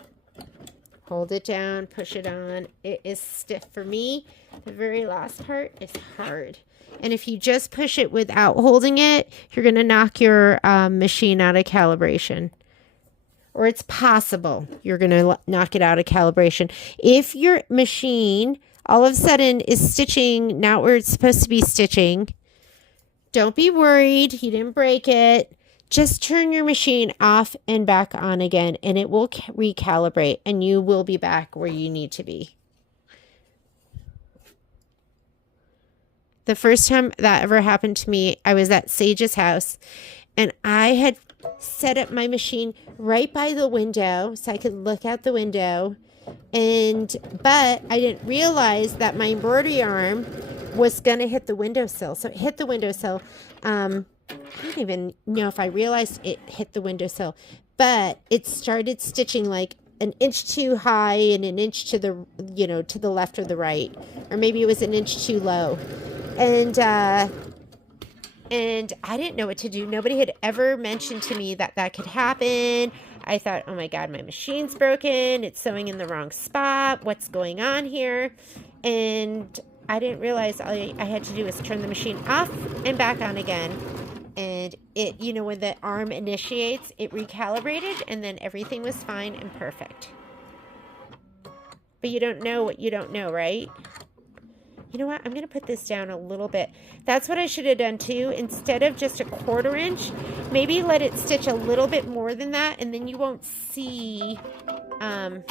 Hold it down, push it on. It is stiff. For me, the very last part is hard. And if you just push it without holding it, you're going to knock your machine out of calibration. Or it's possible you're going to knock it out of calibration. If your machine all of a sudden is stitching not where it's supposed to be stitching, don't be worried. You didn't break it. Just turn your machine off and back on again, and it will recalibrate, and you will be back where you need to be. The first time that ever happened to me, I was at Sage's house, and I had set up my machine right by the window so I could look out the window, but I didn't realize that my embroidery arm was going to hit the windowsill. So it hit the windowsill. I don't even know if I realized it hit the windowsill, but it started stitching like an inch too high and an inch to the, to the left or the right, or maybe it was an inch too low. And I didn't know what to do. Nobody had ever mentioned to me that that could happen. I thought, oh my God, my machine's broken. It's sewing in the wrong spot. What's going on here? And I didn't realize all I had to do was turn the machine off and back on again. And it, you know, when the arm initiates, it recalibrated and then everything was fine and perfect. But you don't know what you don't know, right? You know what? I'm going to put this down a little bit. That's what I should have done too. Instead of just a 1/4 inch, maybe let it stitch a little bit more than that, and then you won't see the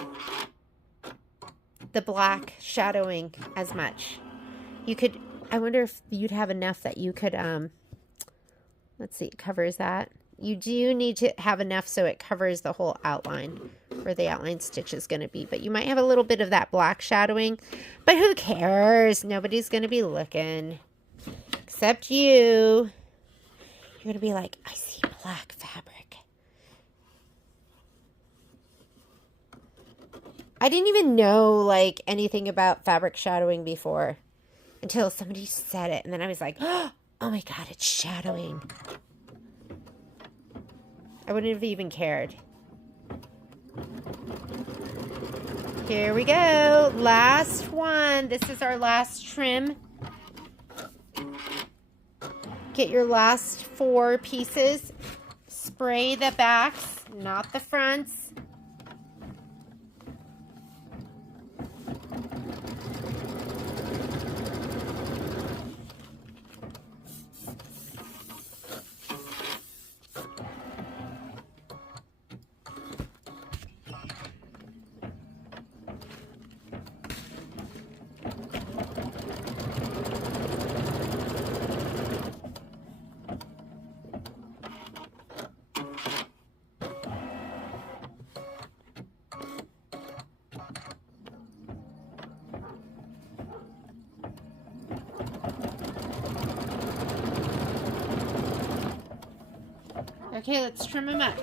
black shadowing as much. You could, I wonder if you'd have enough that you could, let's see, it covers that. You do need to have enough so it covers the whole outline where the outline stitch is going to be. But you might have a little bit of that black shadowing. But who cares? Nobody's going to be looking. Except you. You're going to be like, I see black fabric. I didn't even know like anything about fabric shadowing before. Until somebody said it. And then I was like, oh my God, it's shadowing. I wouldn't have even cared. Here we go. Last one. This is our last trim. Get your last 4 pieces. Spray the backs, not the fronts. Okay, let's trim them up.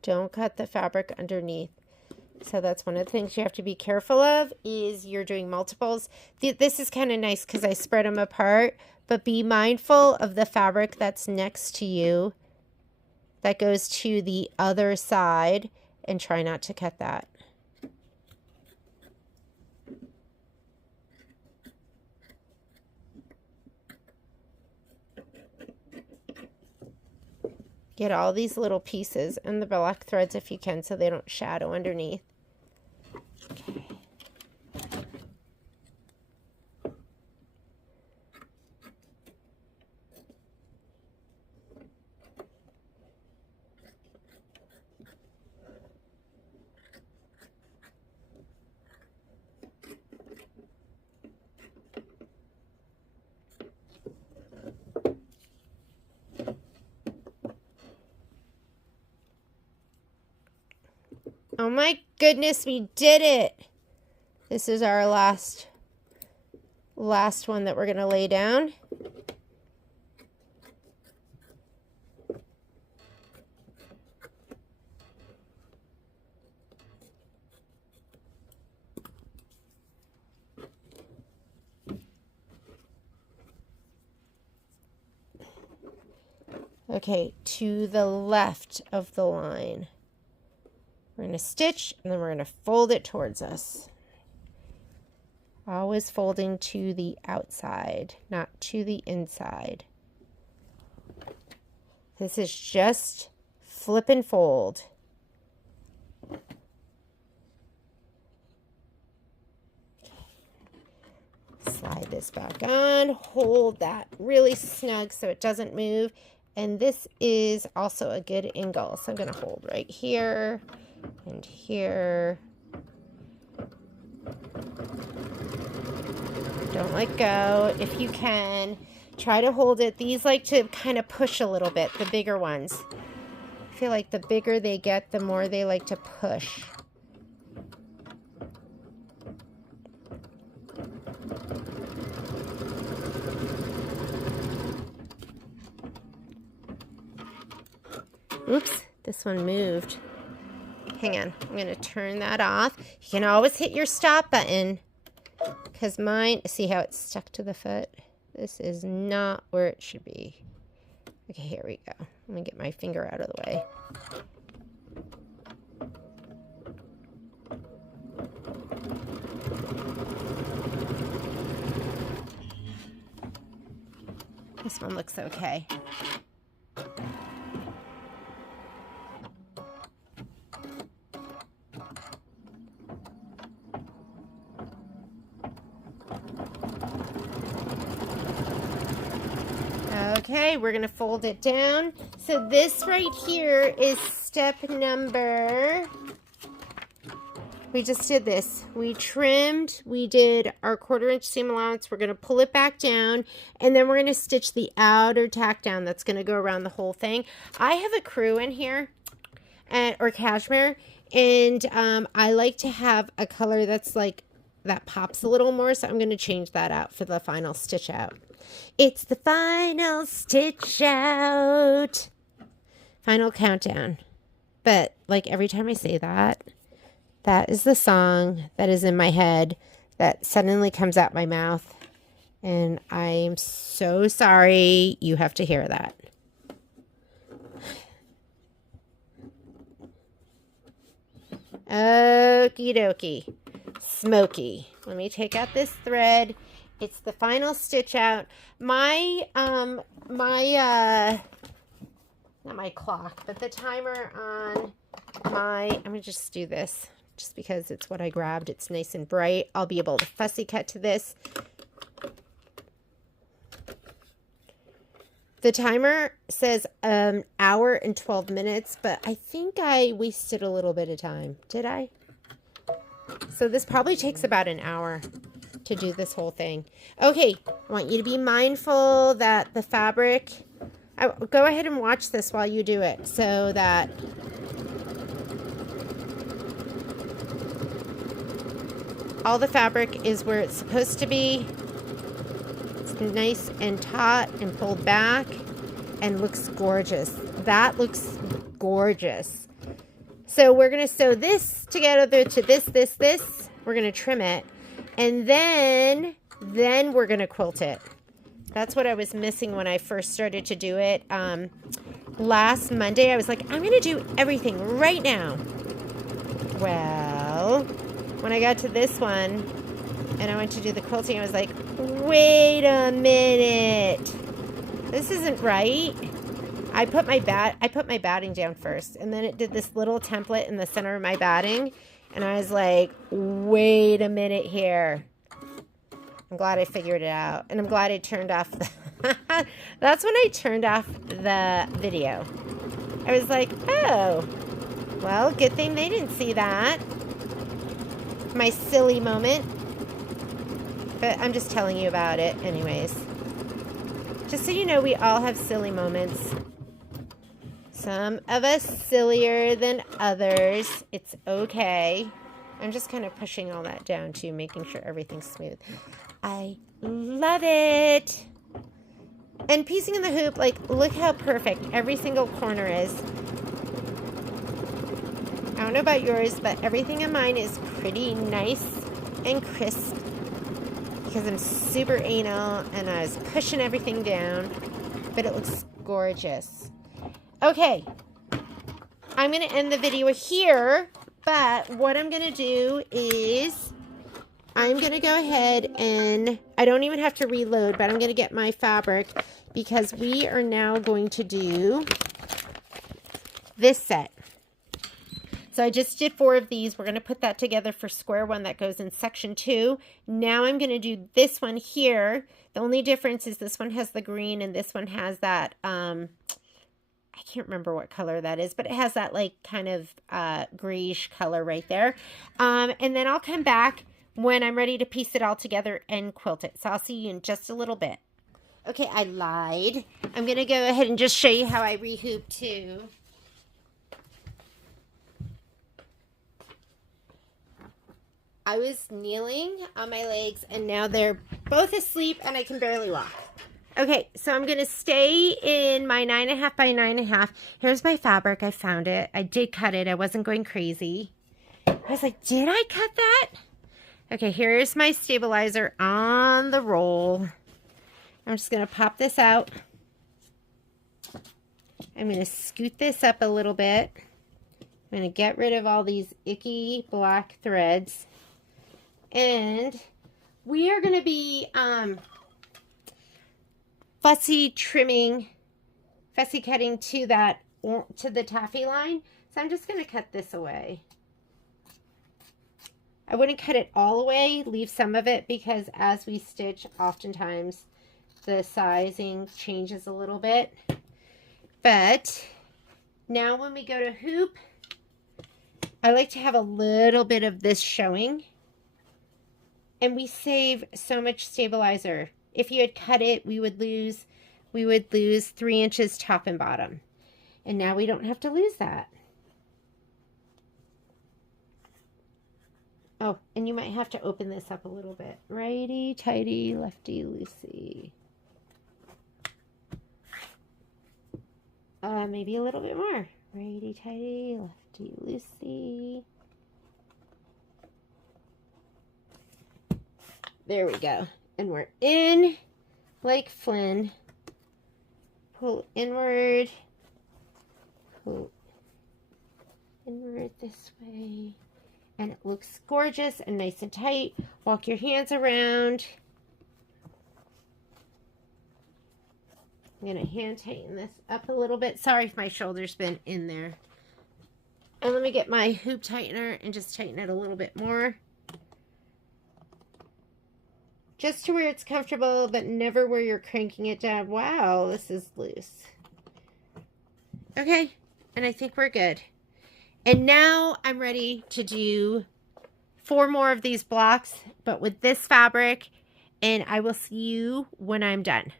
Don't cut the fabric underneath. So that's one of the things you have to be careful of is you're doing multiples. This is kind of nice because I spread them apart, but be mindful of the fabric that's next to you that goes to the other side and try not to cut that. Get all these little pieces and the black threads if you can so they don't shadow underneath. Okay. Oh my goodness, we did it. This is our last one that we're going to lay down. Okay, to the left of the line. We're going to stitch and then we're going to fold it towards us. Always folding to the outside, not to the inside. This is just flip and fold. Slide this back on, hold that really snug so it doesn't move. And this is also a good angle. So I'm going to hold right here and here. Don't let go. If you can, try to hold it. These like to kind of push a little bit, the bigger ones. I feel like the bigger they get, the more they like to push. Oops, this one moved. Hang on, I'm going to turn that off. You can always hit your stop button because mine, see how it's stuck to the foot? This is not where it should be. Okay, here we go. Let me get my finger out of the way. This one looks okay. Okay, we're going to fold it down. So this right here is step number... We just did this. We trimmed, we did our 1/4 inch seam allowance. We're going to pull it back down, and then we're going to stitch the outer tack down that's going to go around the whole thing. I have a crew in here, or cashmere, and I like to have a color that's like, that pops a little more, so I'm going to change that out for the final stitch out. It's the final stitch out. Final countdown. But like every time I say that, that is the song that is in my head that suddenly comes out my mouth. And I'm so sorry you have to hear that. Okie dokie. Smoky. Let me take out this thread. It's the final stitch out. Not my clock, but the timer on my, I'm going to just do this just because it's what I grabbed. It's nice and bright. I'll be able to fussy cut to this. The timer says an hour and 12 minutes, but I think I wasted a little bit of time. Did I? So this probably takes about an hour to do this whole thing. Okay, I want you to be mindful that the fabric, go ahead and watch this while you do it so that all the fabric is where it's supposed to be. It's nice and taut and pulled back and looks gorgeous. That looks gorgeous. So we're going to sew this together to this. We're going to trim it. And then we're going to quilt it. That's what I was missing when I first started to do it. Last Monday, I was like, I'm going to do everything right now. Well, when I got to this one and I went to do the quilting, I was like, wait a minute. This isn't right. I put my batting down first, and then it did this little template in the center of my batting, and I was like, wait a minute here. I'm glad I figured it out, and I'm glad I turned off the that's when I turned off the video. I was like, oh, well, good thing they didn't see that. My silly moment. But I'm just telling you about it anyways. Just so you know, we all have silly moments. Some of us sillier than others. It's okay. I'm just kind of pushing all that down too, making sure everything's smooth. I love it. And piecing in the hoop, like, look how perfect every single corner is. I don't know about yours, but everything in mine is pretty nice and crisp because I'm super anal and I was pushing everything down, but it looks gorgeous. Okay, I'm going to end the video here, but what I'm going to do is I'm going to go ahead and I don't even have to reload, but I'm going to get my fabric because we are now going to do this set. So I just did 4 of these. We're going to put that together for square one that goes in section 2. Now I'm going to do this one here. The only difference is this one has the green and this one has that, I can't remember what color that is, but it has that like kind of grayish color right there. And then I'll come back when I'm ready to piece it all together and quilt it. So I'll see you in just a little bit. Okay, I lied. I'm going to go ahead and just show you how I rehoop too. I was kneeling on my legs and now they're both asleep and I can barely walk. Okay, so I'm going to stay in my 9.5 by 9.5. Here's my fabric. I found it. I did cut it. I wasn't going crazy. I was like, did I cut that? Okay, here's my stabilizer on the roll. I'm just going to pop this out. I'm going to scoot this up a little bit. I'm going to get rid of all these icky black threads. And we are going to be fussy cutting to that, to the taffy line. So I'm just going to cut this away. I wouldn't cut it all away, leave some of it, because as we stitch, oftentimes the sizing changes a little bit. But now when we go to hoop, I like to have a little bit of this showing. And we save so much stabilizer. If you had cut it, we would lose 3 inches top and bottom. And now we don't have to lose that. Oh, and you might have to open this up a little bit. Righty, tighty, lefty, loosey. Maybe a little bit more. Righty, tighty, lefty, loosey. There we go. And we're in like Flynn. Pull inward. Pull inward this way. And it looks gorgeous and nice and tight. Walk your hands around. I'm going to hand tighten this up a little bit. Sorry if my shoulder's been in there. And let me get my hoop tightener and just tighten it a little bit more. Just to where it's comfortable, but never where you're cranking it down. Wow, this is loose. Okay, and I think we're good. And now I'm ready to do 4 more of these blocks, but with this fabric, and I will see you when I'm done.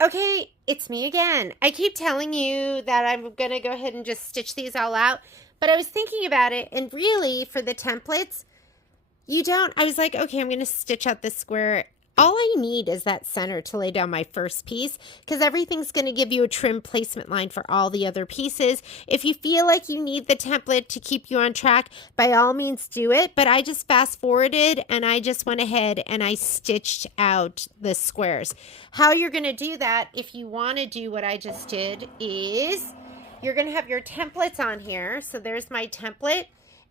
Okay, it's me again. I keep telling you that I'm going to go ahead and just stitch these all out, but I was thinking about it, and really for the templates, I was like, okay, I'm going to stitch out this square. All I need is that center to lay down my first piece, because everything's going to give you a trim placement line for all the other pieces. If you feel like you need the template to keep you on track, by all means do it. But I just fast forwarded and I just went ahead and I stitched out the squares. How you're going to do that, if you want to do what I just did, is you're going to have your templates on here. So there's my template.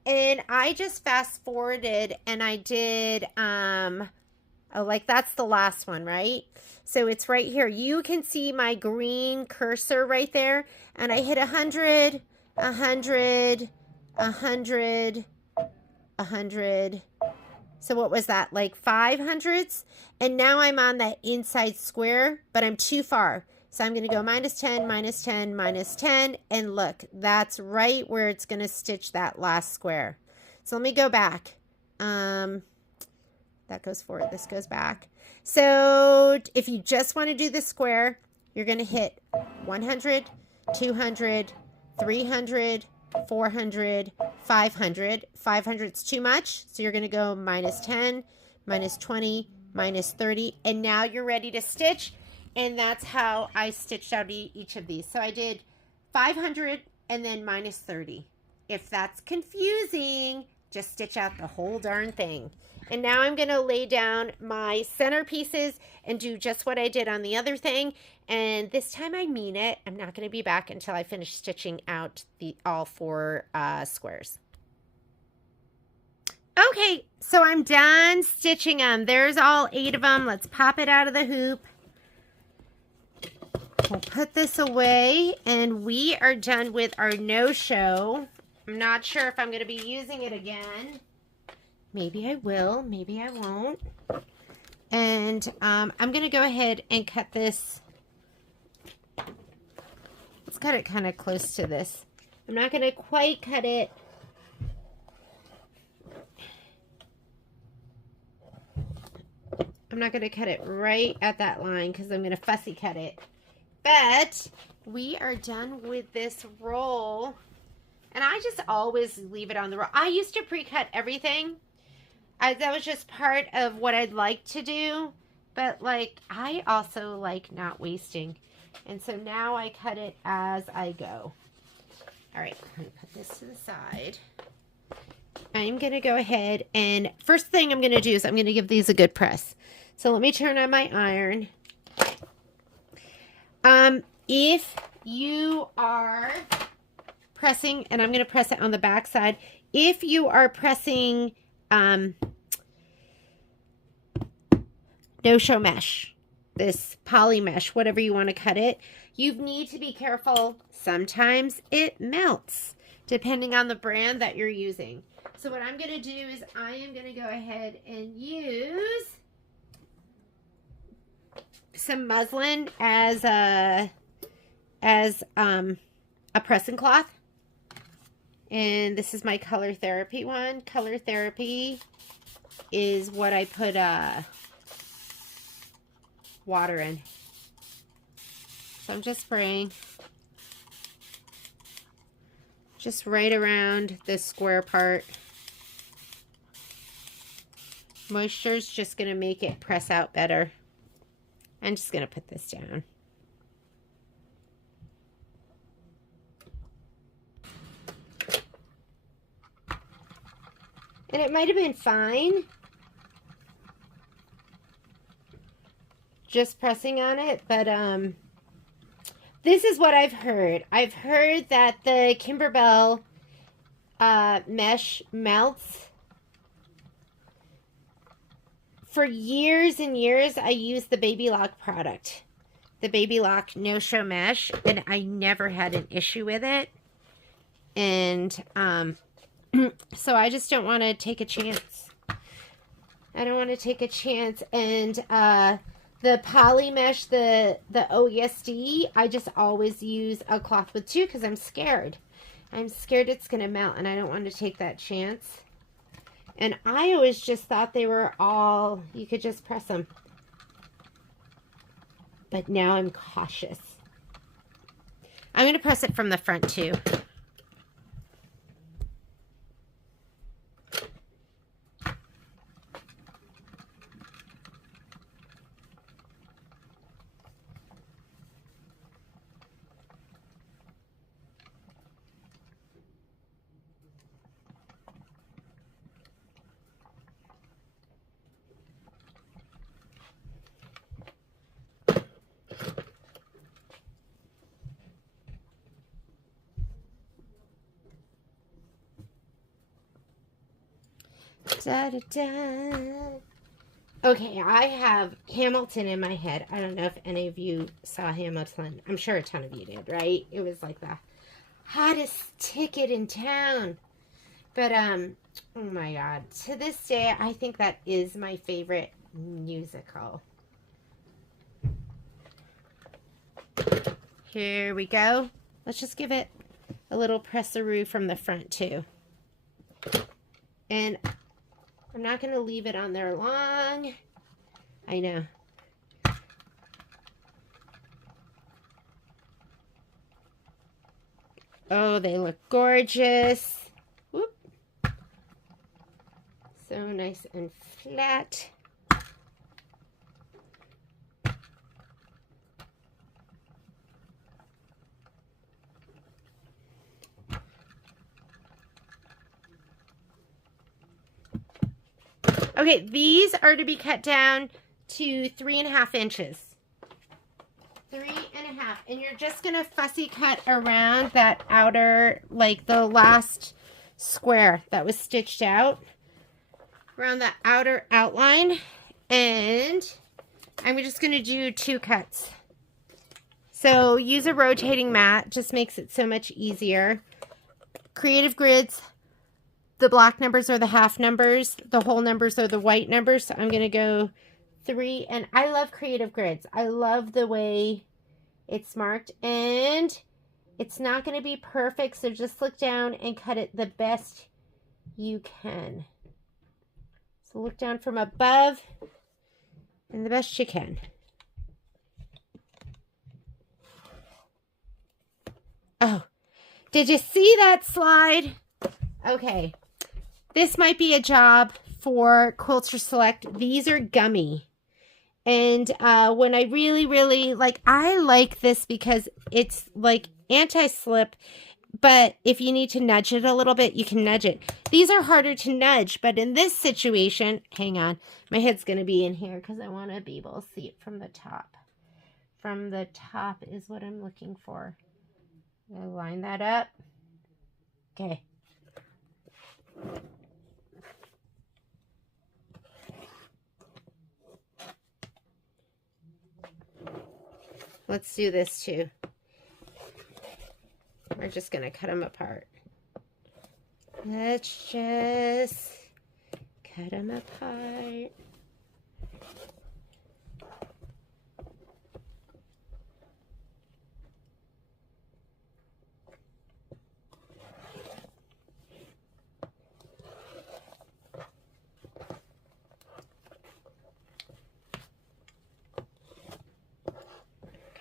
And I just fast forwarded and I did, oh, like that's the last one, right? So it's right here. You can see my green cursor right there. And I hit 100, 100, 100, 100. So what was that? Like 500s? And now I'm on that inside square, but I'm too far. So I'm going to go -10, -10, -10. And look, that's right where it's going to stitch that last square. So let me go back. That goes forward. This goes back. So if you just want to do the square, you're going to hit 100, 200, 300, 400, 500. 500's too much. So you're going to go -10, -20, -30. And now you're ready to stitch. And that's how I stitched out each of these. So I did 500 and then -30. If that's confusing, just stitch out the whole darn thing. And now I'm going to lay down my center pieces and do just what I did on the other thing. And this time I mean it. I'm not going to be back until I finish stitching out all 4 squares. Okay, so I'm done stitching them. There's all 8 of them. Let's pop it out of the hoop. We'll put this away, and we are done with our no-show. I'm not sure if I'm going to be using it again. Maybe I will, maybe I won't. And I'm going to go ahead and cut this. Let's cut it kind of close to this. I'm not going to quite cut it. I'm not going to cut it right at that line because I'm going to fussy cut it. But we are done with this roll. And I just always leave it on the roll. I used to pre-cut everything. That was just part of what I'd like to do. But like, I also like not wasting. And so now I cut it as I go. All right, let me put this to the side. I'm going to go ahead and first thing I'm going to do is I'm going to give these a good press. So let me turn on my iron. If you are pressing, and I'm going to press it on the back side, if you are pressing no-show mesh, this poly mesh, whatever you want to cut it, you need to be careful. Sometimes it melts, depending on the brand that you're using. So what I'm going to do is I am going to go ahead and use some muslin as a pressing cloth. And this is my Color Therapy one. Color Therapy is what I put water in. So I'm just spraying just right around this square part. Moisture is just going to make it press out better. I'm just going to put this down. And it might have been fine just pressing on it, but this is what I've heard. I've heard that the Kimberbell mesh melts. For years and years, I used the Baby Lock product, the Baby Lock no-show mesh, and I never had an issue with it. And so I just don't want to take a chance. I don't want to take a chance. And the poly mesh, the OESD, I just always use a cloth with two because I'm scared. I'm scared it's going to melt, and I don't want to take that chance. And I always just thought they were all, you could just press them. But now I'm cautious. I'm going to press it from the front too. Da, da, da. Okay, I have Hamilton in my head. I don't know if any of you saw Hamilton. I'm sure a ton of you did, right? It was like the hottest ticket in town. But, oh my God. To this day, I think that is my favorite musical. Here we go. Let's just give it a little press-a-roo from the front, too. And I'm not going to leave it on there long. I know. Oh, they look gorgeous. Whoop. So nice and flat. Okay, these are to be cut down to 3.5 inches. 3.5. And you're just going to fussy cut around that outer, like the last square that was stitched out. Around the outer outline. And I'm just going to do 2 cuts. So use a rotating mat. Just makes it so much easier. Creative Grids. The black numbers are the half numbers. The whole numbers are the white numbers. So I'm going to go 3. And I love Creative Grids. I love the way it's marked. And it's not going to be perfect. So just look down and cut it the best you can. So look down from above and the best you can. Oh, did you see that slide? Okay. This might be a job for Quilter Select. These are gummy. And when I really like, I like this because it's like anti-slip, but if you need to nudge it a little bit, you can nudge it. These are harder to nudge, but in this situation, hang on, my head's going to be in here because I want to be able to see it from the top. From the top is what I'm looking for. I'll line that up. Okay. Let's do this too. We're just going to cut them apart. Let's just cut them apart.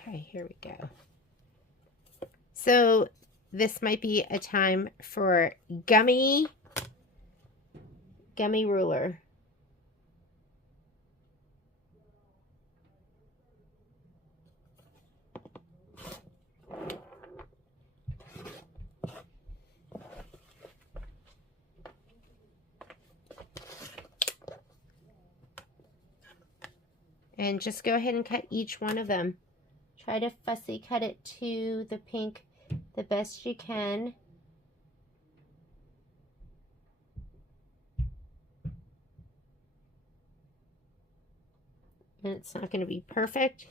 Okay, here we go. So this might be a time for gummy ruler. And just go ahead and cut each one of them. Try to fussy cut it to the pink the best you can. And it's not going to be perfect.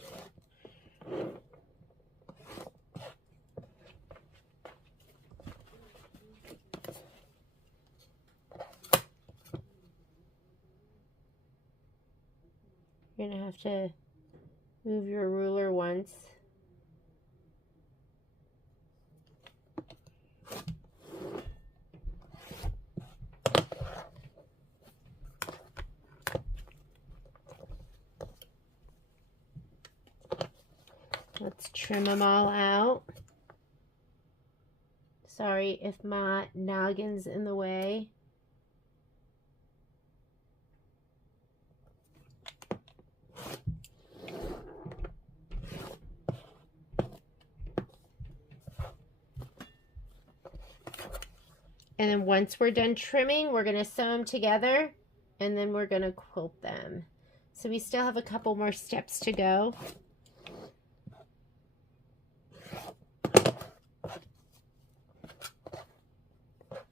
You're going to have to move your ruler once. Let's trim them all out. Sorry if my noggin's in the way. And then once we're done trimming, we're going to sew them together and then we're going to quilt them. So we still have a couple more steps to go.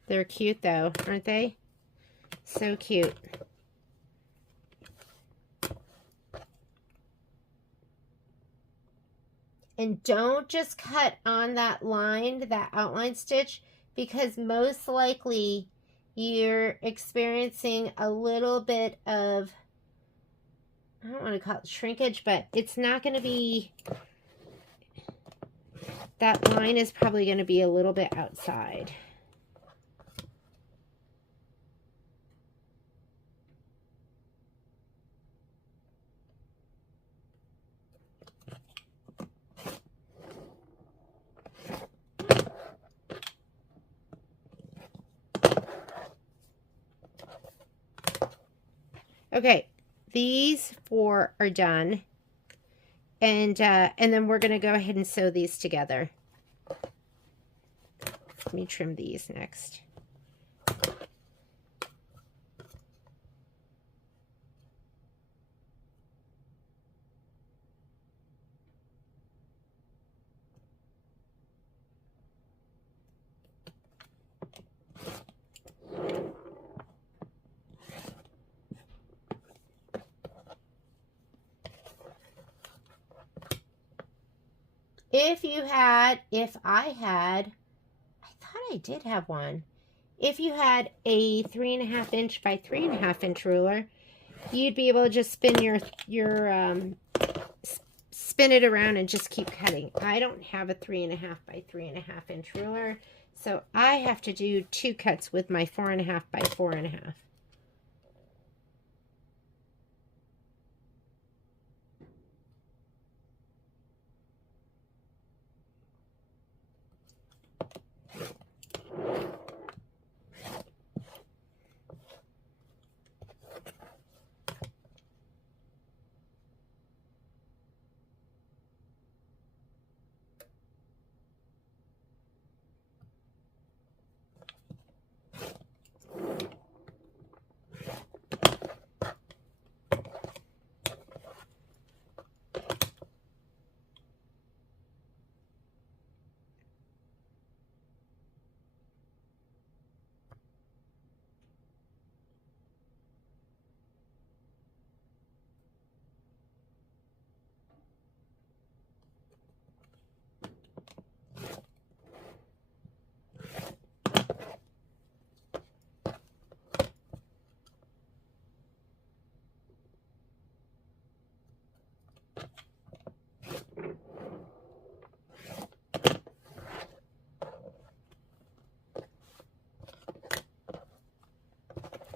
They're cute though, aren't they? So cute. And don't just cut on that line, that outline stitch, because most likely you're experiencing a little bit of, I don't want to call it shrinkage, but it's not going to be, that line is probably going to be a little bit outside. Okay, these 4 are done, and then we're going to go ahead and sew these together. Let me trim these next. I thought I did have one. If you had a 3.5 inch by 3.5 inch ruler, you'd be able to just spin spin it around and just keep cutting. I don't have a 3.5 by 3.5 inch ruler, so I have to do 2 cuts with my 4.5 by 4.5.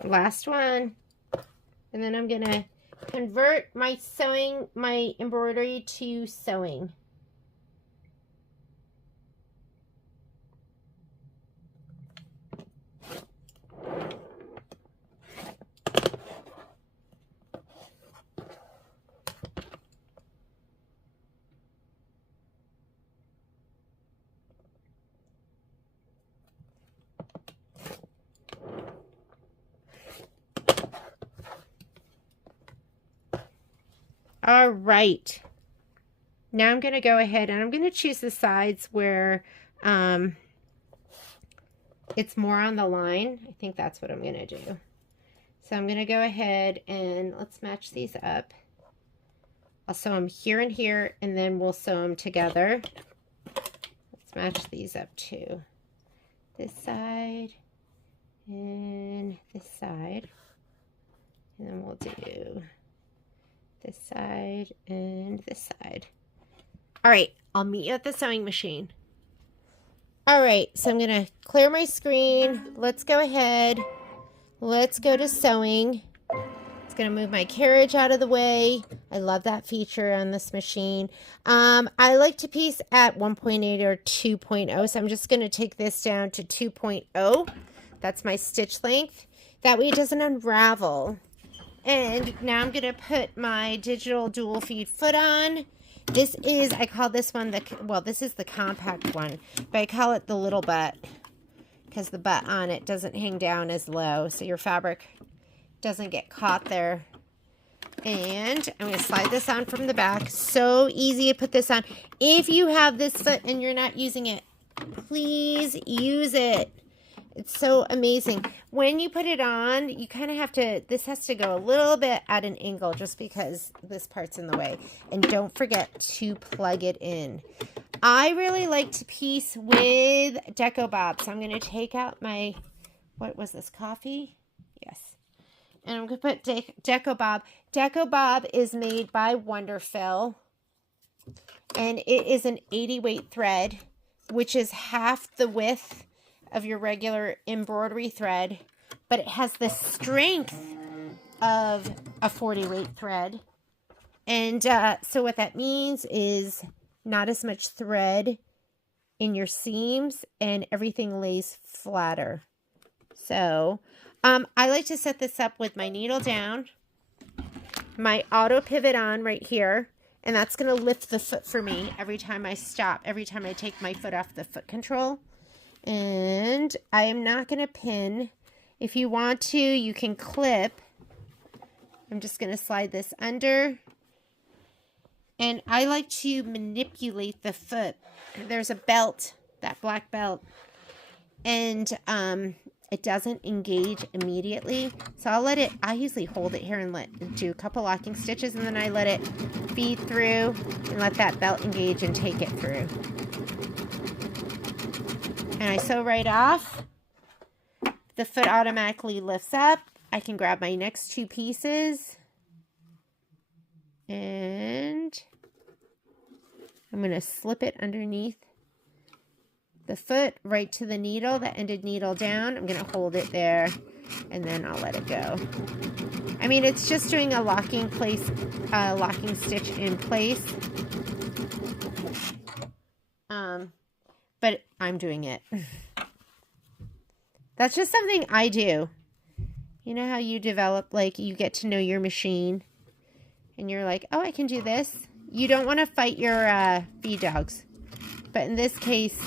Last one. And then I'm gonna convert my embroidery to sewing. All right. Now I'm going to go ahead and I'm going to choose the sides where it's more on the line. I think that's what I'm going to do. So I'm going to go ahead and let's match these up. I'll sew them here and here, and then we'll sew them together. Let's match these up too. This side and this side. And then we'll do this side and this side. All right, I'll meet you at the sewing machine. All right, so I'm going to clear my screen. Let's go ahead. Let's go to sewing. It's going to move my carriage out of the way. I love that feature on this machine. I like to piece at 1.8 or 2.0, so I'm just going to take this down to 2.0. That's my stitch length. That way it doesn't unravel. And now I'm going to put my digital dual feed foot on. This is, I call this one this is the compact one, but I call it the little butt because the butt on it doesn't hang down as low, so your fabric doesn't get caught there. And I'm going to slide this on from the back. So easy to put this on. If you have this foot and you're not using it, please use it. It's so amazing. When you put it on, you kind of have to, this has to go a little bit at an angle just because this part's in the way. And don't forget to plug it in. I really like to piece with Deco Bob. So I'm going to take out my, what was this, coffee? Yes. And I'm going to put Deco Bob. Deco Bob is made by Wonderfill. And it is an 80 weight thread, which is half the width of your regular embroidery thread, but it has the strength of a 40 weight thread. And so what that means is not as much thread in your seams and everything lays flatter. So I like to set this up with my needle down, my auto pivot on right here, and that's going to lift the foot for me every time I stop, every time I take my foot off the foot control. And I am not going to pin. If you want to, you can clip. I'm just going to slide this under. And I like to manipulate the foot. There's a belt, that black belt. And it doesn't engage immediately. So I'll let it, I usually hold it here and do a couple locking stitches. And then I let it feed through and let that belt engage and take it through. And I sew right off. The foot automatically lifts up. I can grab my next two pieces. And I'm going to slip it underneath the foot right to the needle, the ended needle down. I'm going to hold it there and then I'll let it go. I mean, it's just doing a locking stitch in place. But I'm doing it. That's just something I do. You know how you develop, like, you get to know your machine and you're like, oh, I can do this. You don't want to fight your feed dogs. But in this case,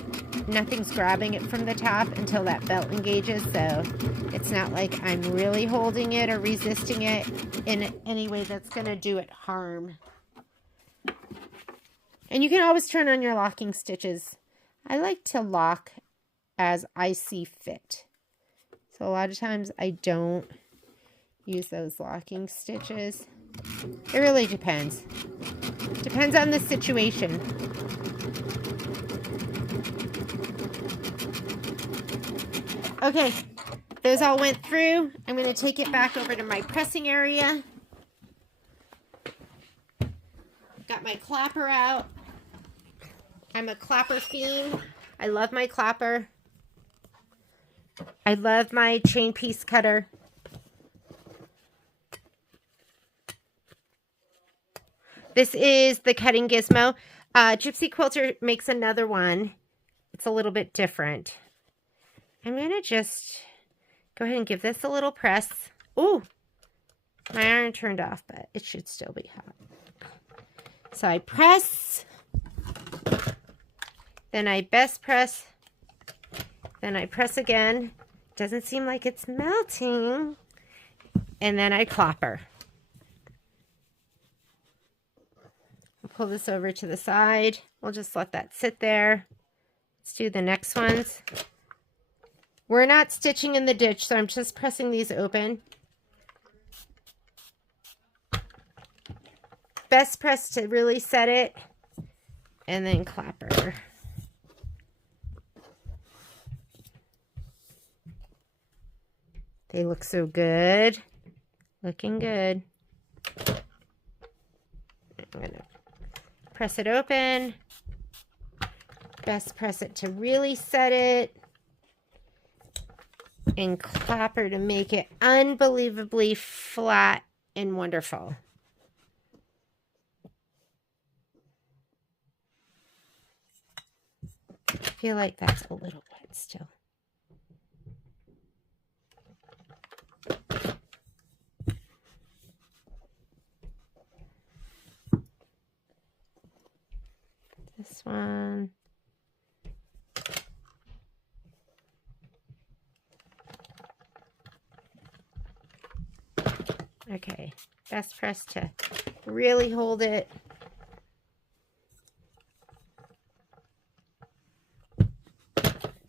nothing's grabbing it from the top until that belt engages. So it's not like I'm really holding it or resisting it in any way that's going to do it harm. And you can always turn on your locking stitches. I like to lock as I see fit. So a lot of times I don't use those locking stitches. It really depends. Depends on the situation. Okay, those all went through. I'm going to take it back over to my pressing area. Got my clapper out. I'm a clapper fiend. I love my clapper. I love my chain piece cutter. This is the cutting gizmo. Gypsy Quilter makes another one. It's a little bit different. I'm going to just go ahead and give this a little press. Ooh, my iron turned off, but it should still be hot. So I press, then I best press, then I press again. Doesn't seem like it's melting. And then I clopper. I'll pull this over to the side. We'll just let that sit there. Let's do the next ones. We're not stitching in the ditch, so I'm just pressing these open. Best press to really set it, and then clapper. They look so good. Looking good. I'm going to press it open. Best press it to really set it. And clapper to make it unbelievably flat and wonderful. I feel like that's a little wet still. This one. Okay, best press to really hold it.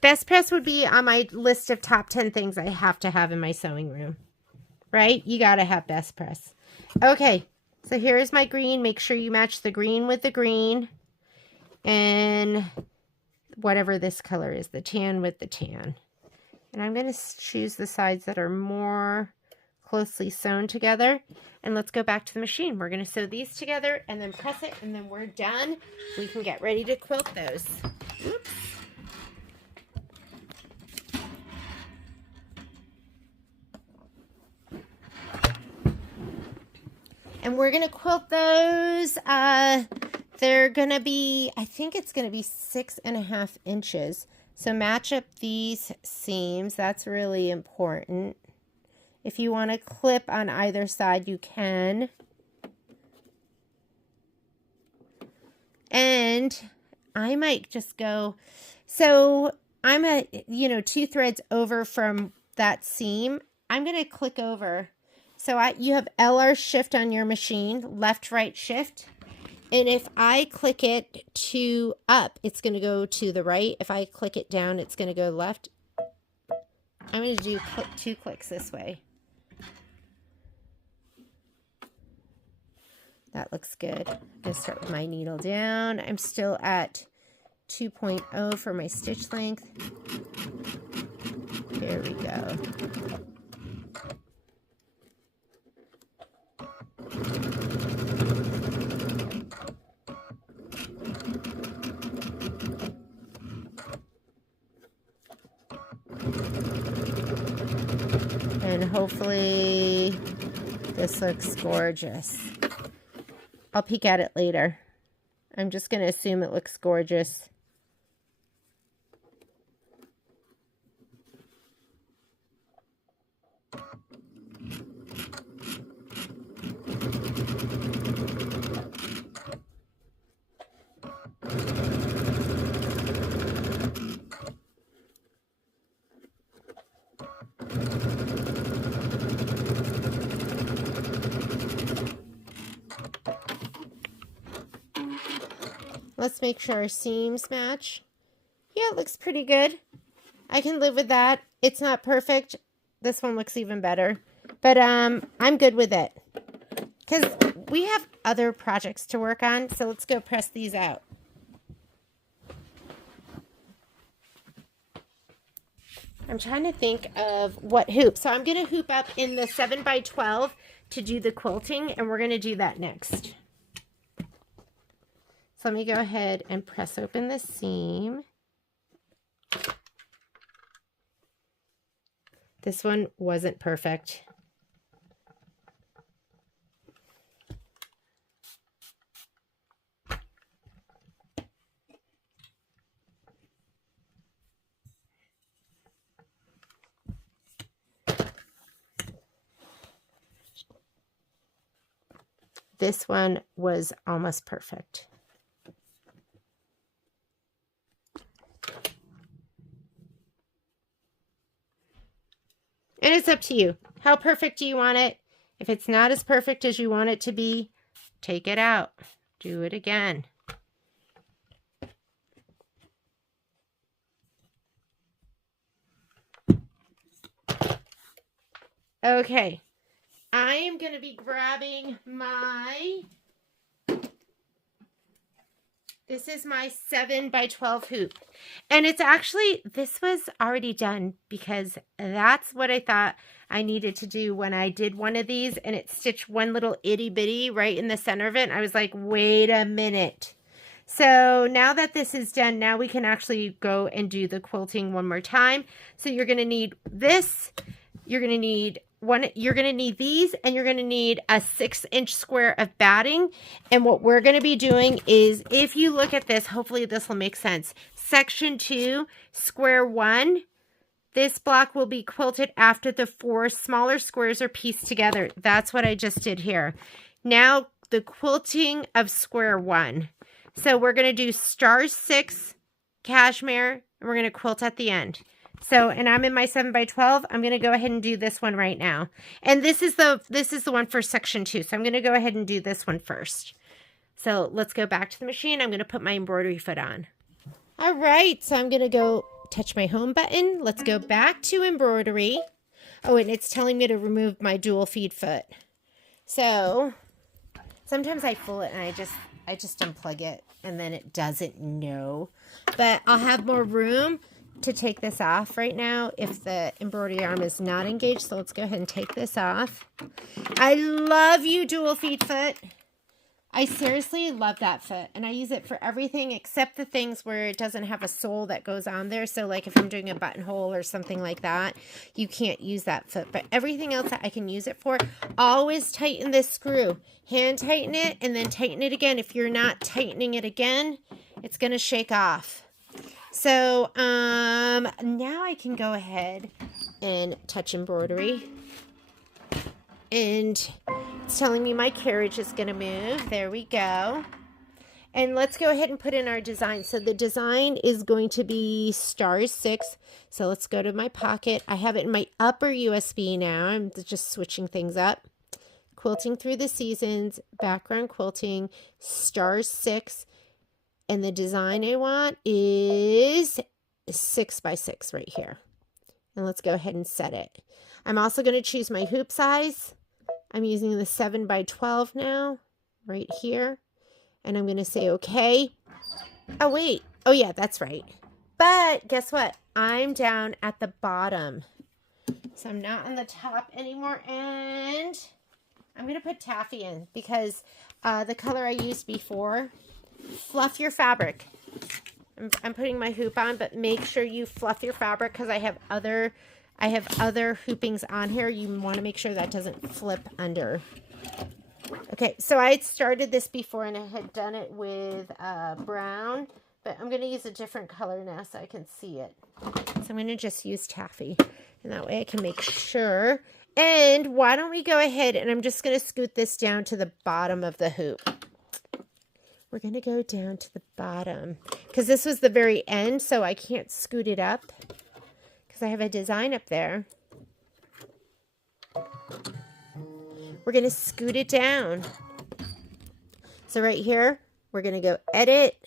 Best press would be on my list of top 10 things I have to have in my sewing room, right? You got to have best press. Okay, so here's my green. Make sure you match the green with the green and whatever this color is, the tan with the tan. And I'm going to choose the sides that are more closely sewn together. And let's go back to the machine. We're going to sew these together and then press it, and then we're done. We can get ready to quilt those. Oops. And we're going to quilt those. They're going to be, I think it's going to be 6.5 inches. So match up these seams. That's really important. If you want to clip on either side, you can. And I might just go, so I'm at, 2 threads over from that seam. I'm going to click over. So you have LR shift on your machine, left, right, shift. And if I click it to up, it's going to go to the right. If I click it down, it's going to go left. I'm going to do 2 clicks this way. That looks good. I'm going to start with my needle down. I'm still at 2.0 for my stitch length. There we go. And hopefully this looks gorgeous. I'll peek at it later. I'm just going to assume it looks gorgeous. Let's make sure our seams match. Yeah, it looks pretty good. I can live with that. It's not perfect. This one looks even better. But I'm good with it. Because we have other projects to work on. So let's go press these out. I'm trying to think of what hoop. So I'm going to hoop up in the 7x12 to do the quilting. And we're going to do that next. So let me go ahead and press open the seam. This one wasn't perfect. this one was almost perfect. And it's up to you. How perfect do you want it? If it's not as perfect as you want it to be, take it out. Do it again. Okay. I am going to be grabbing this is my 7x12 hoop. And it's actually, this was already done because that's what I thought I needed to do when I did one of these, and it stitched one little itty bitty right in the center of it. And I was like, wait a minute. So now that this is done, now we can actually go and do the quilting one more time. So you're going to need this. You're going to need you're going to need these, and you're going to need a 6-inch square of batting. And what we're going to be doing is, if you look at this, hopefully this will make sense. Section 2, square 1, this block will be quilted after the 4 smaller squares are pieced together. That's what I just did here. Now the quilting of square 1. So we're going to do star 6 cashmere, and we're going to quilt at the end. So, and I'm in my 7x12. I'm going to go ahead and do this one right now. And this is the one for section 2. So I'm going to go ahead and do this one first. So let's go back to the machine. I'm going to put my embroidery foot on. All right. So I'm going to go touch my home button. Let's go back to embroidery. Oh, and it's telling me to remove my dual feed foot. So sometimes I fool it and I just unplug it and then it doesn't know. But I'll have more room to take this off right now if the embroidery arm is not engaged. So let's go ahead and take this off. I love you, dual feed foot. I seriously love that foot, and I use it for everything except the things where it doesn't have a sole that goes on there. So like if I'm doing a buttonhole or something like that, you can't use that foot, but everything else that I can use it for, always tighten this screw. Hand tighten it and then tighten it again. If you're not tightening it again, it's going to shake off. So now I can go ahead and touch embroidery, and it's telling me my carriage is going to move. There we go. And let's go ahead and put in our design. So the design is going to be star 6. So let's go to my pocket. I have it in my upper USB now. I'm just switching things up. Quilting through the seasons, background quilting, star 6. And the design I want is 6x6 right here. And let's go ahead and set it. I'm also going to choose my hoop size. I'm using the 7x12 now, right here. And I'm going to say, okay. Oh, wait. Oh, yeah, that's right. But guess what? I'm down at the bottom. So I'm not on the top anymore. And I'm going to put taffy in because the color I used before. Fluff your fabric. I'm putting my hoop on, but make sure you fluff your fabric because I have other hoopings on here. You want to make sure that doesn't flip under. Okay, so I had started this before and I had done it with brown, but I'm going to use a different color now so I can see it. So I'm going to just use taffy, and that way I can make sure. And why don't we go ahead and I'm just going to scoot this down to the bottom of the hoop. We're going to go down to the bottom because this was the very end, so I can't scoot it up because I have a design up there. We're going to scoot it down. So right here, we're going to go edit,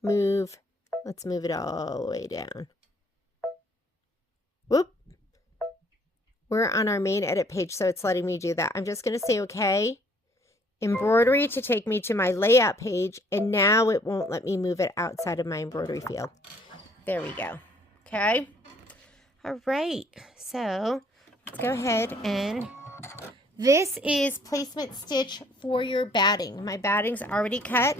move. Let's move it all the way down. Whoop. We're on our main edit page, so it's letting me do that. I'm just going to say okay. Embroidery to take me to my layout page, and now it won't let me move it outside of my embroidery field. There we go. Okay. All right. So let's go ahead and this is placement stitch for your batting. My batting's already cut,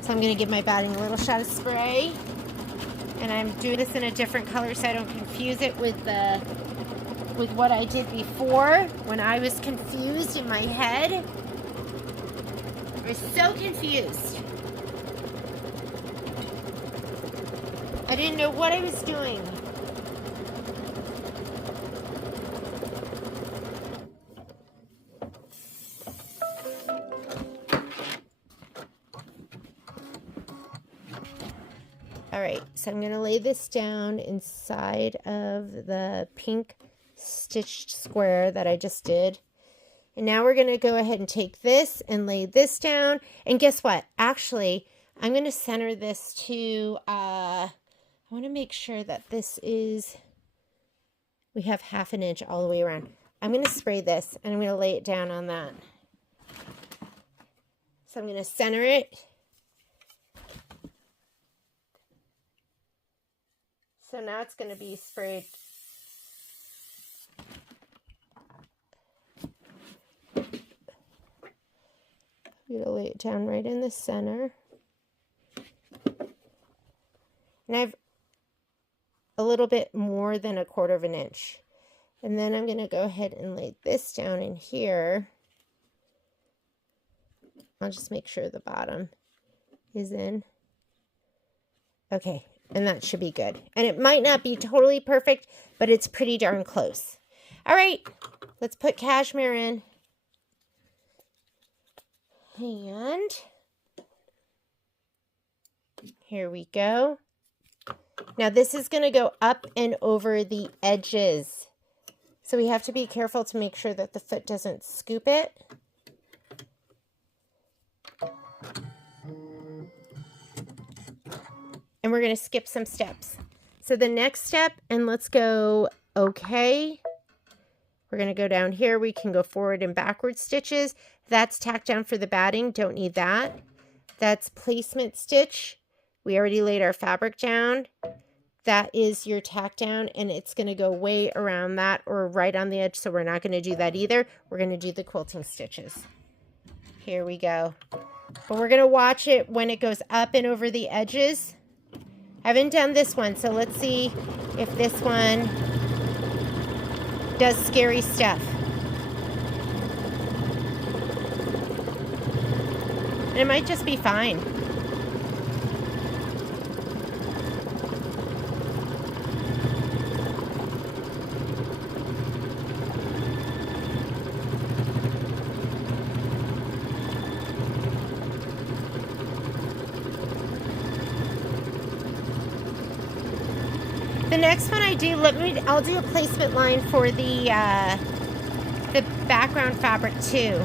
so I'm going to give my batting a little shot of spray, and I'm doing this in a different color so I don't confuse it with what I did before when I was confused in my head. I was so confused. I didn't know what I was doing. All right, so I'm going to lay this down inside of the pink stitched square that I just did. And now we're going to go ahead and take this and lay this down. And guess what? Actually, I'm going to center this to, I want to make sure that this is, we have 1/2 inch all the way around. I'm going to spray this and I'm going to lay it down on that. So I'm going to center it. So now it's going to be sprayed. I'm going to lay it down right in the center. And I have a little bit more than 1/4 inch. And then I'm going to go ahead and lay this down in here. I'll just make sure the bottom is in. Okay, and that should be good. And it might not be totally perfect, but it's pretty darn close. All right, let's put cashmere in. And here we go. Now this is going to go up and over the edges. So we have to be careful to make sure that the foot doesn't scoop it. And we're going to skip some steps. So the next step, and let's go okay. We're going to go down here. We can go forward and backward stitches. That's tack down for the batting. Don't need that. That's placement stitch. We already laid our fabric down. That is your tack down, and it's going to go way around that or right on the edge, so we're not going to do that either. We're going to do the quilting stitches. Here we go. But we're going to watch it when it goes up and over the edges. I haven't done this one, so let's see if this one does scary stuff. And it might just be fine. The next one I do, I'll do a placement line for the background fabric too.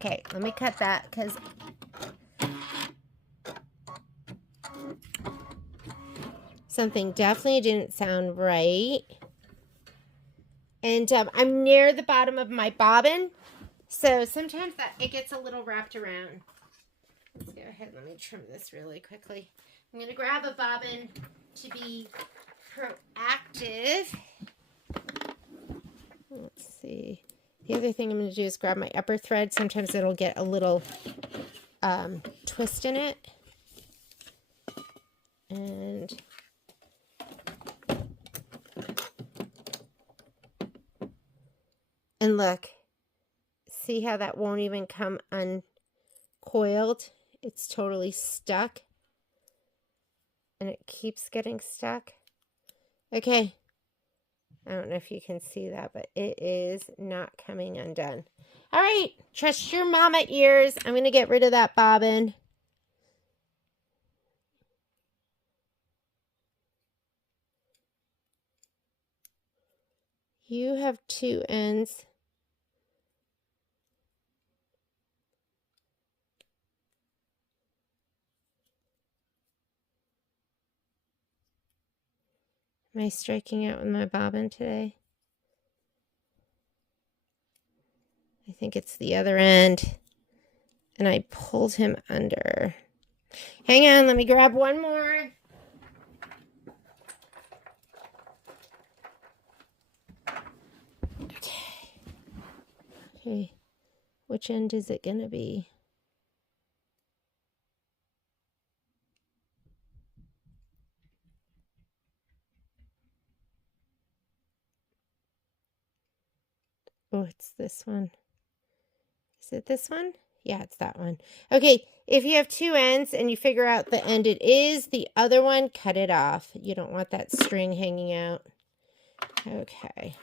Okay, let me cut that because something definitely didn't sound right. And I'm near the bottom of my bobbin, so sometimes it gets a little wrapped around. Let's go ahead, let me trim this really quickly. I'm going to grab a bobbin to be proactive. Let's see. The other thing I'm going to do is grab my upper thread. Sometimes it'll get a little twist in it. And look, see how that won't even come uncoiled? It's totally stuck. And it keeps getting stuck. Okay. I don't know if you can see that, but it is not coming undone. All right, trust your mama ears. I'm going to get rid of that bobbin. You have 2 ends. Am I striking out with my bobbin today? I think it's the other end. And I pulled him under. Hang on, let me grab one more. Okay, which end is it gonna be? Oh, it's this one. Is it this one? Yeah, it's that one. Okay, if you have two ends and you figure out the end it is, the other one, cut it off. You don't want that string hanging out. Okay.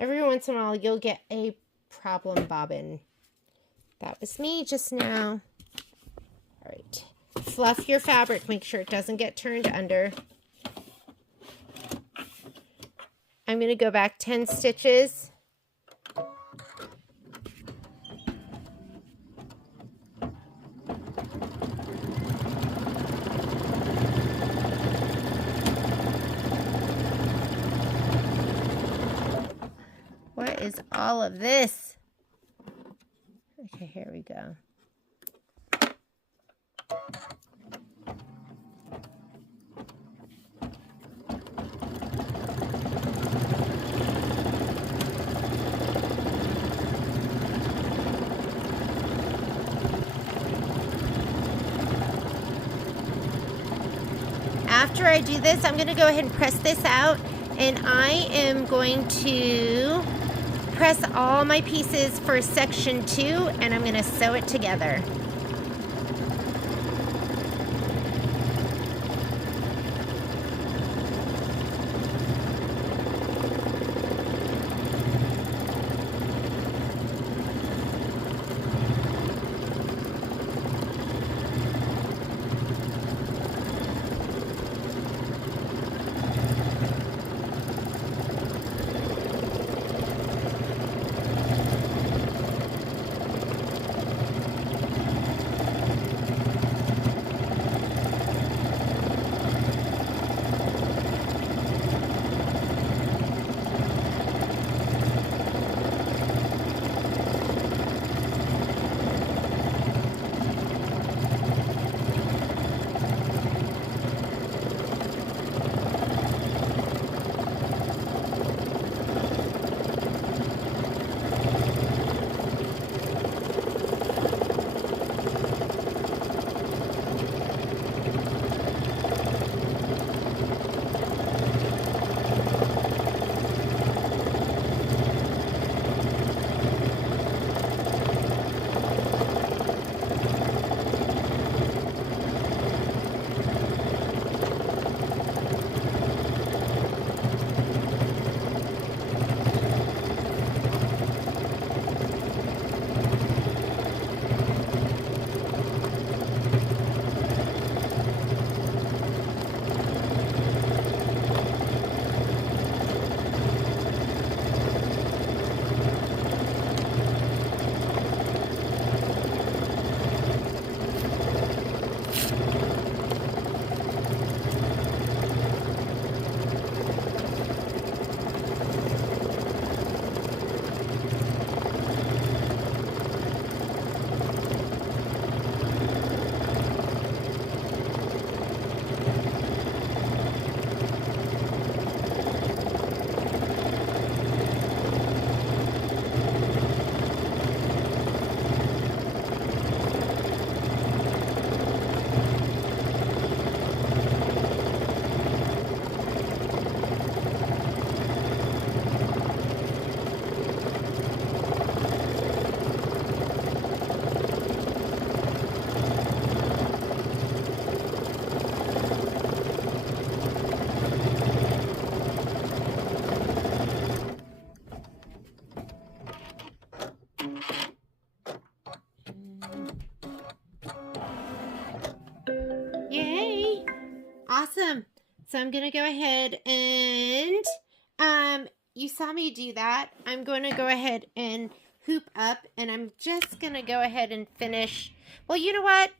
Every once in a while, you'll get a problem bobbin. That was me just now. All right. Fluff your fabric. Make sure it doesn't get turned under. I'm going to go back 10 stitches. What is all of this? Okay, here we go. After I do this, I'm going to go ahead and press this out, and I am going to press all my pieces for section 2, and I'm going to sew it together. Yay! Awesome. So I'm going to go ahead and, you saw me do that. I'm going to go ahead and hoop up, and I'm just going to go ahead and finish. Well, you know what?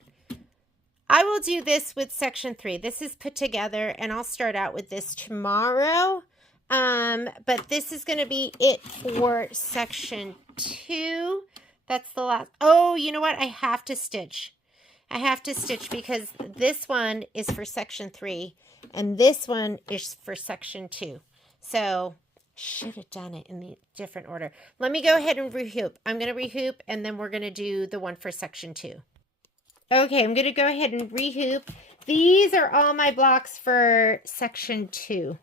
I will do this with section 3. This is put together, and I'll start out with this tomorrow. But this is going to be it for section 2. That's the last. Oh, you know what? I have to stitch. I have to stitch because this one is for section 3 and this one is for section 2. So should have done it in the different order. Let me go ahead and rehoop. I'm going to rehoop and then we're going to do the one for section 2. Okay, I'm going to go ahead and rehoop. These are all my blocks for section 2.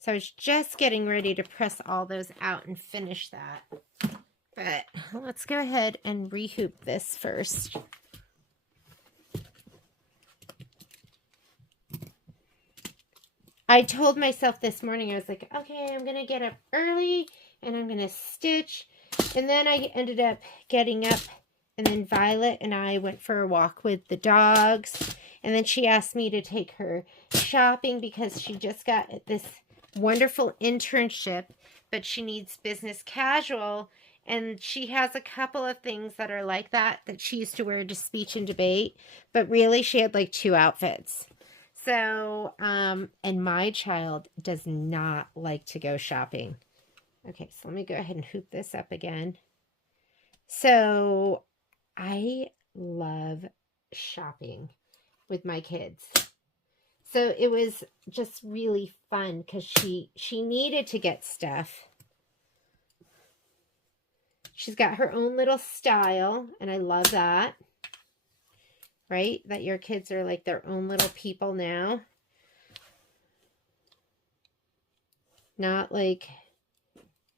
So I was just getting ready to press all those out and finish that. But let's go ahead and rehoop this first. I told myself this morning, I was like, okay, I'm going to get up early and I'm going to stitch. And then I ended up getting up, and then Violet and I went for a walk with the dogs. And then she asked me to take her shopping because she just got this wonderful internship, but she needs business casual. And she has a couple of things that are like that she used to wear to speech and debate. But really, she had like 2 outfits. So, and my child does not like to go shopping. Okay, so let me go ahead and hoop this up again. So, I love shopping with my kids. So, it was just really fun because she needed to get stuff. She's got her own little style, and I love that. Right? That your kids are like their own little people now. Not like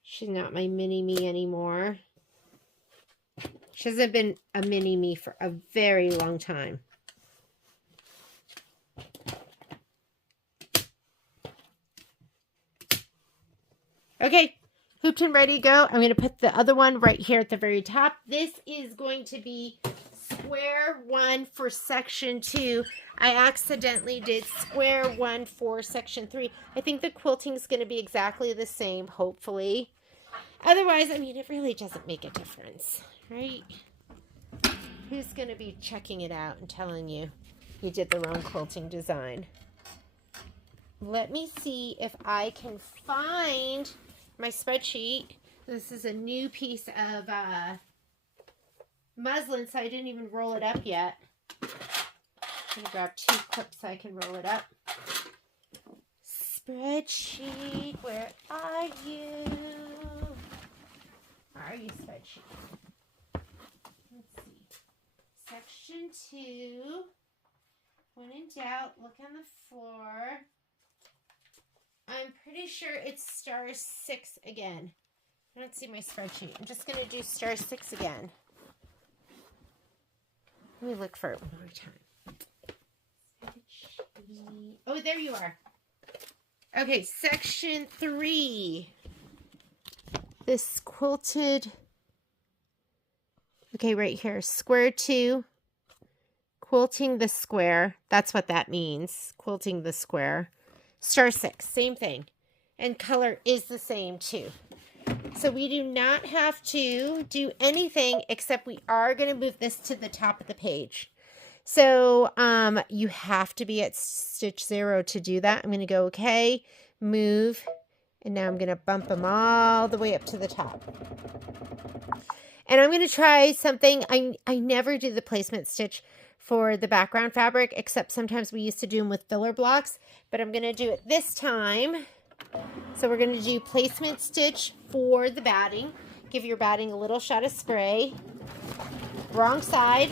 she's not my mini-me anymore. She hasn't been a mini-me for a very long time. Okay, hooped and ready to go. I'm going to put the other one right here at the very top. This is going to be square 1 for section 2. I accidentally did square 1 for section 3. I think the quilting is going to be exactly the same, hopefully. Otherwise, I mean, it really doesn't make a difference, right? Who's going to be checking it out and telling you you did the wrong quilting design? Let me see if I can find my spreadsheet. This is a new piece of muslin, so I didn't even roll it up yet. I'm going to grab 2 clips so I can roll it up. Spreadsheet, where are you? Where are you, spreadsheet? Let's see. Section 2. When in doubt, look on the floor. I'm pretty sure it's star 6 again. I don't see my spreadsheet. I'm just going to do star 6 again. Let me look for it one more time. Oh, there you are. Okay, section 3. This quilted. Okay, right here. Square 2. Quilting the square. That's what that means. Quilting the square. Star 6. Same thing. And color is the same too. So we do not have to do anything except we are going to move this to the top of the page. So you have to be at stitch 0 to do that. I'm going to go okay, move, and now I'm going to bump them all the way up to the top. And I'm going to try something. I never do the placement stitch for the background fabric, except sometimes we used to do them with filler blocks, but I'm going to do it this time. So we're going to do placement stitch for the batting. Give your batting a little shot of spray. Wrong side.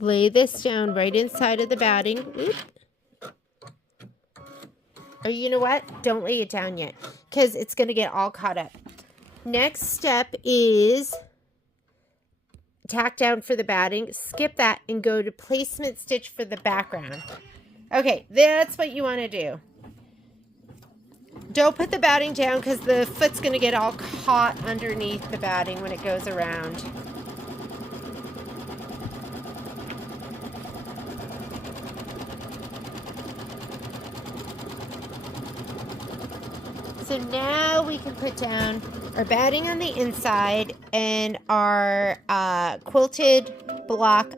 Lay this down right inside of the batting. Oop. Or you know what? Don't lay it down yet because it's going to get all caught up. Next step is tack down for the batting. Skip that and go to placement stitch for the background. Okay, that's what you want to do. don't put the batting down because the foot's going to get all caught underneath the batting when it goes around. So now we can put down our batting on the inside and our quilted block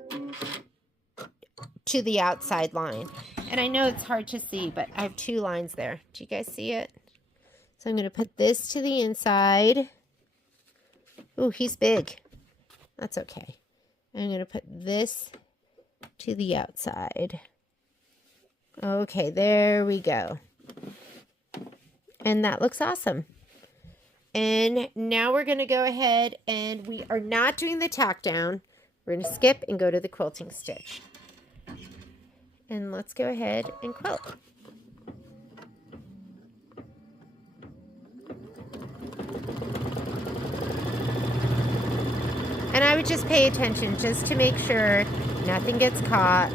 to the outside line. And I know it's hard to see, but I have 2 lines there. Do you guys see it? So I'm going to put this to the inside. Ooh, he's big. That's okay. I'm going to put this to the outside. Okay, there we go. And that looks awesome. And now we're going to go ahead and we are not doing the tack down. We're going to skip and go to the quilting stitch. And let's go ahead and quilt. And I would just pay attention just to make sure nothing gets caught.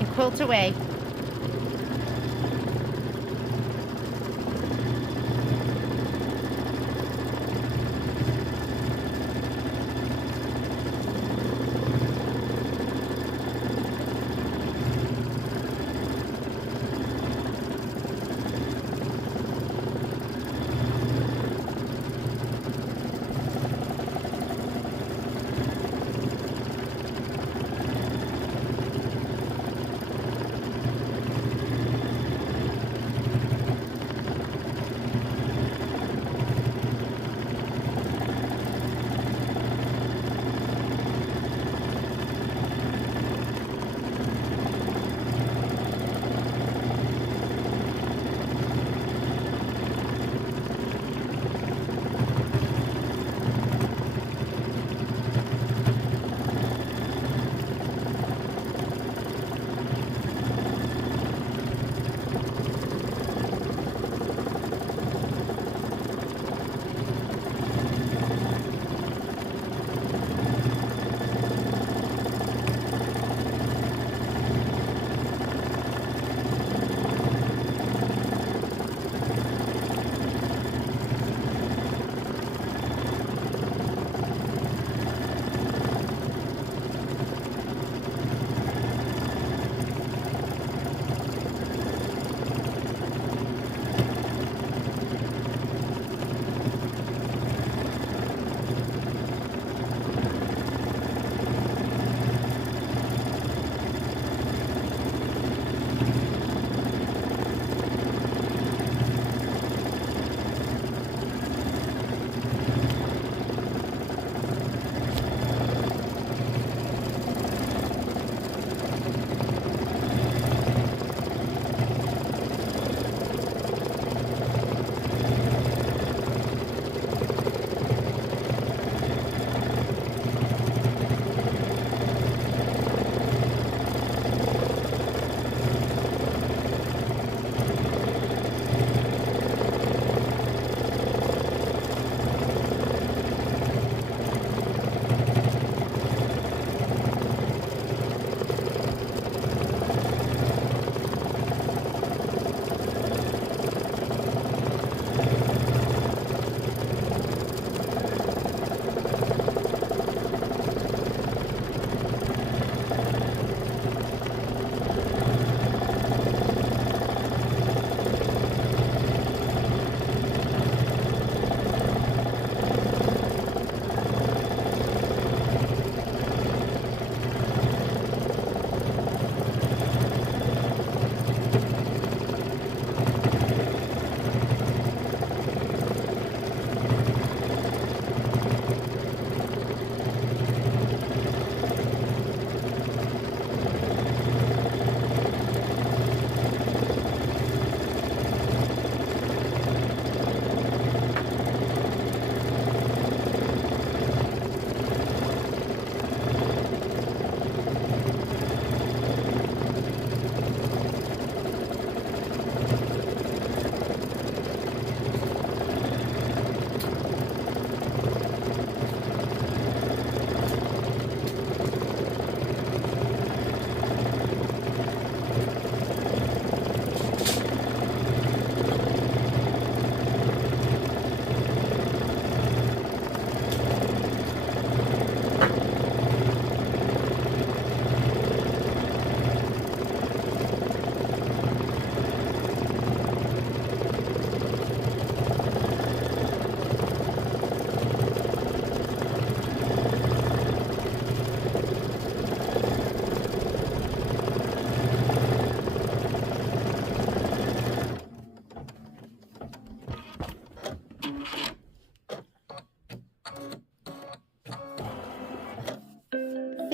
And quilt away.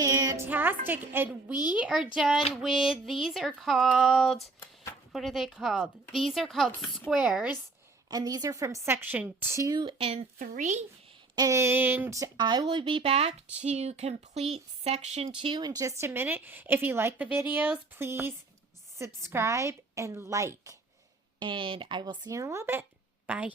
Fantastic. And we are done with, these are called, what are they called? These are called squares. And these are from section 2 and 3. And I will be back to complete section 2 in just a minute. If you like the videos, please subscribe and like. And I will see you in a little bit. Bye.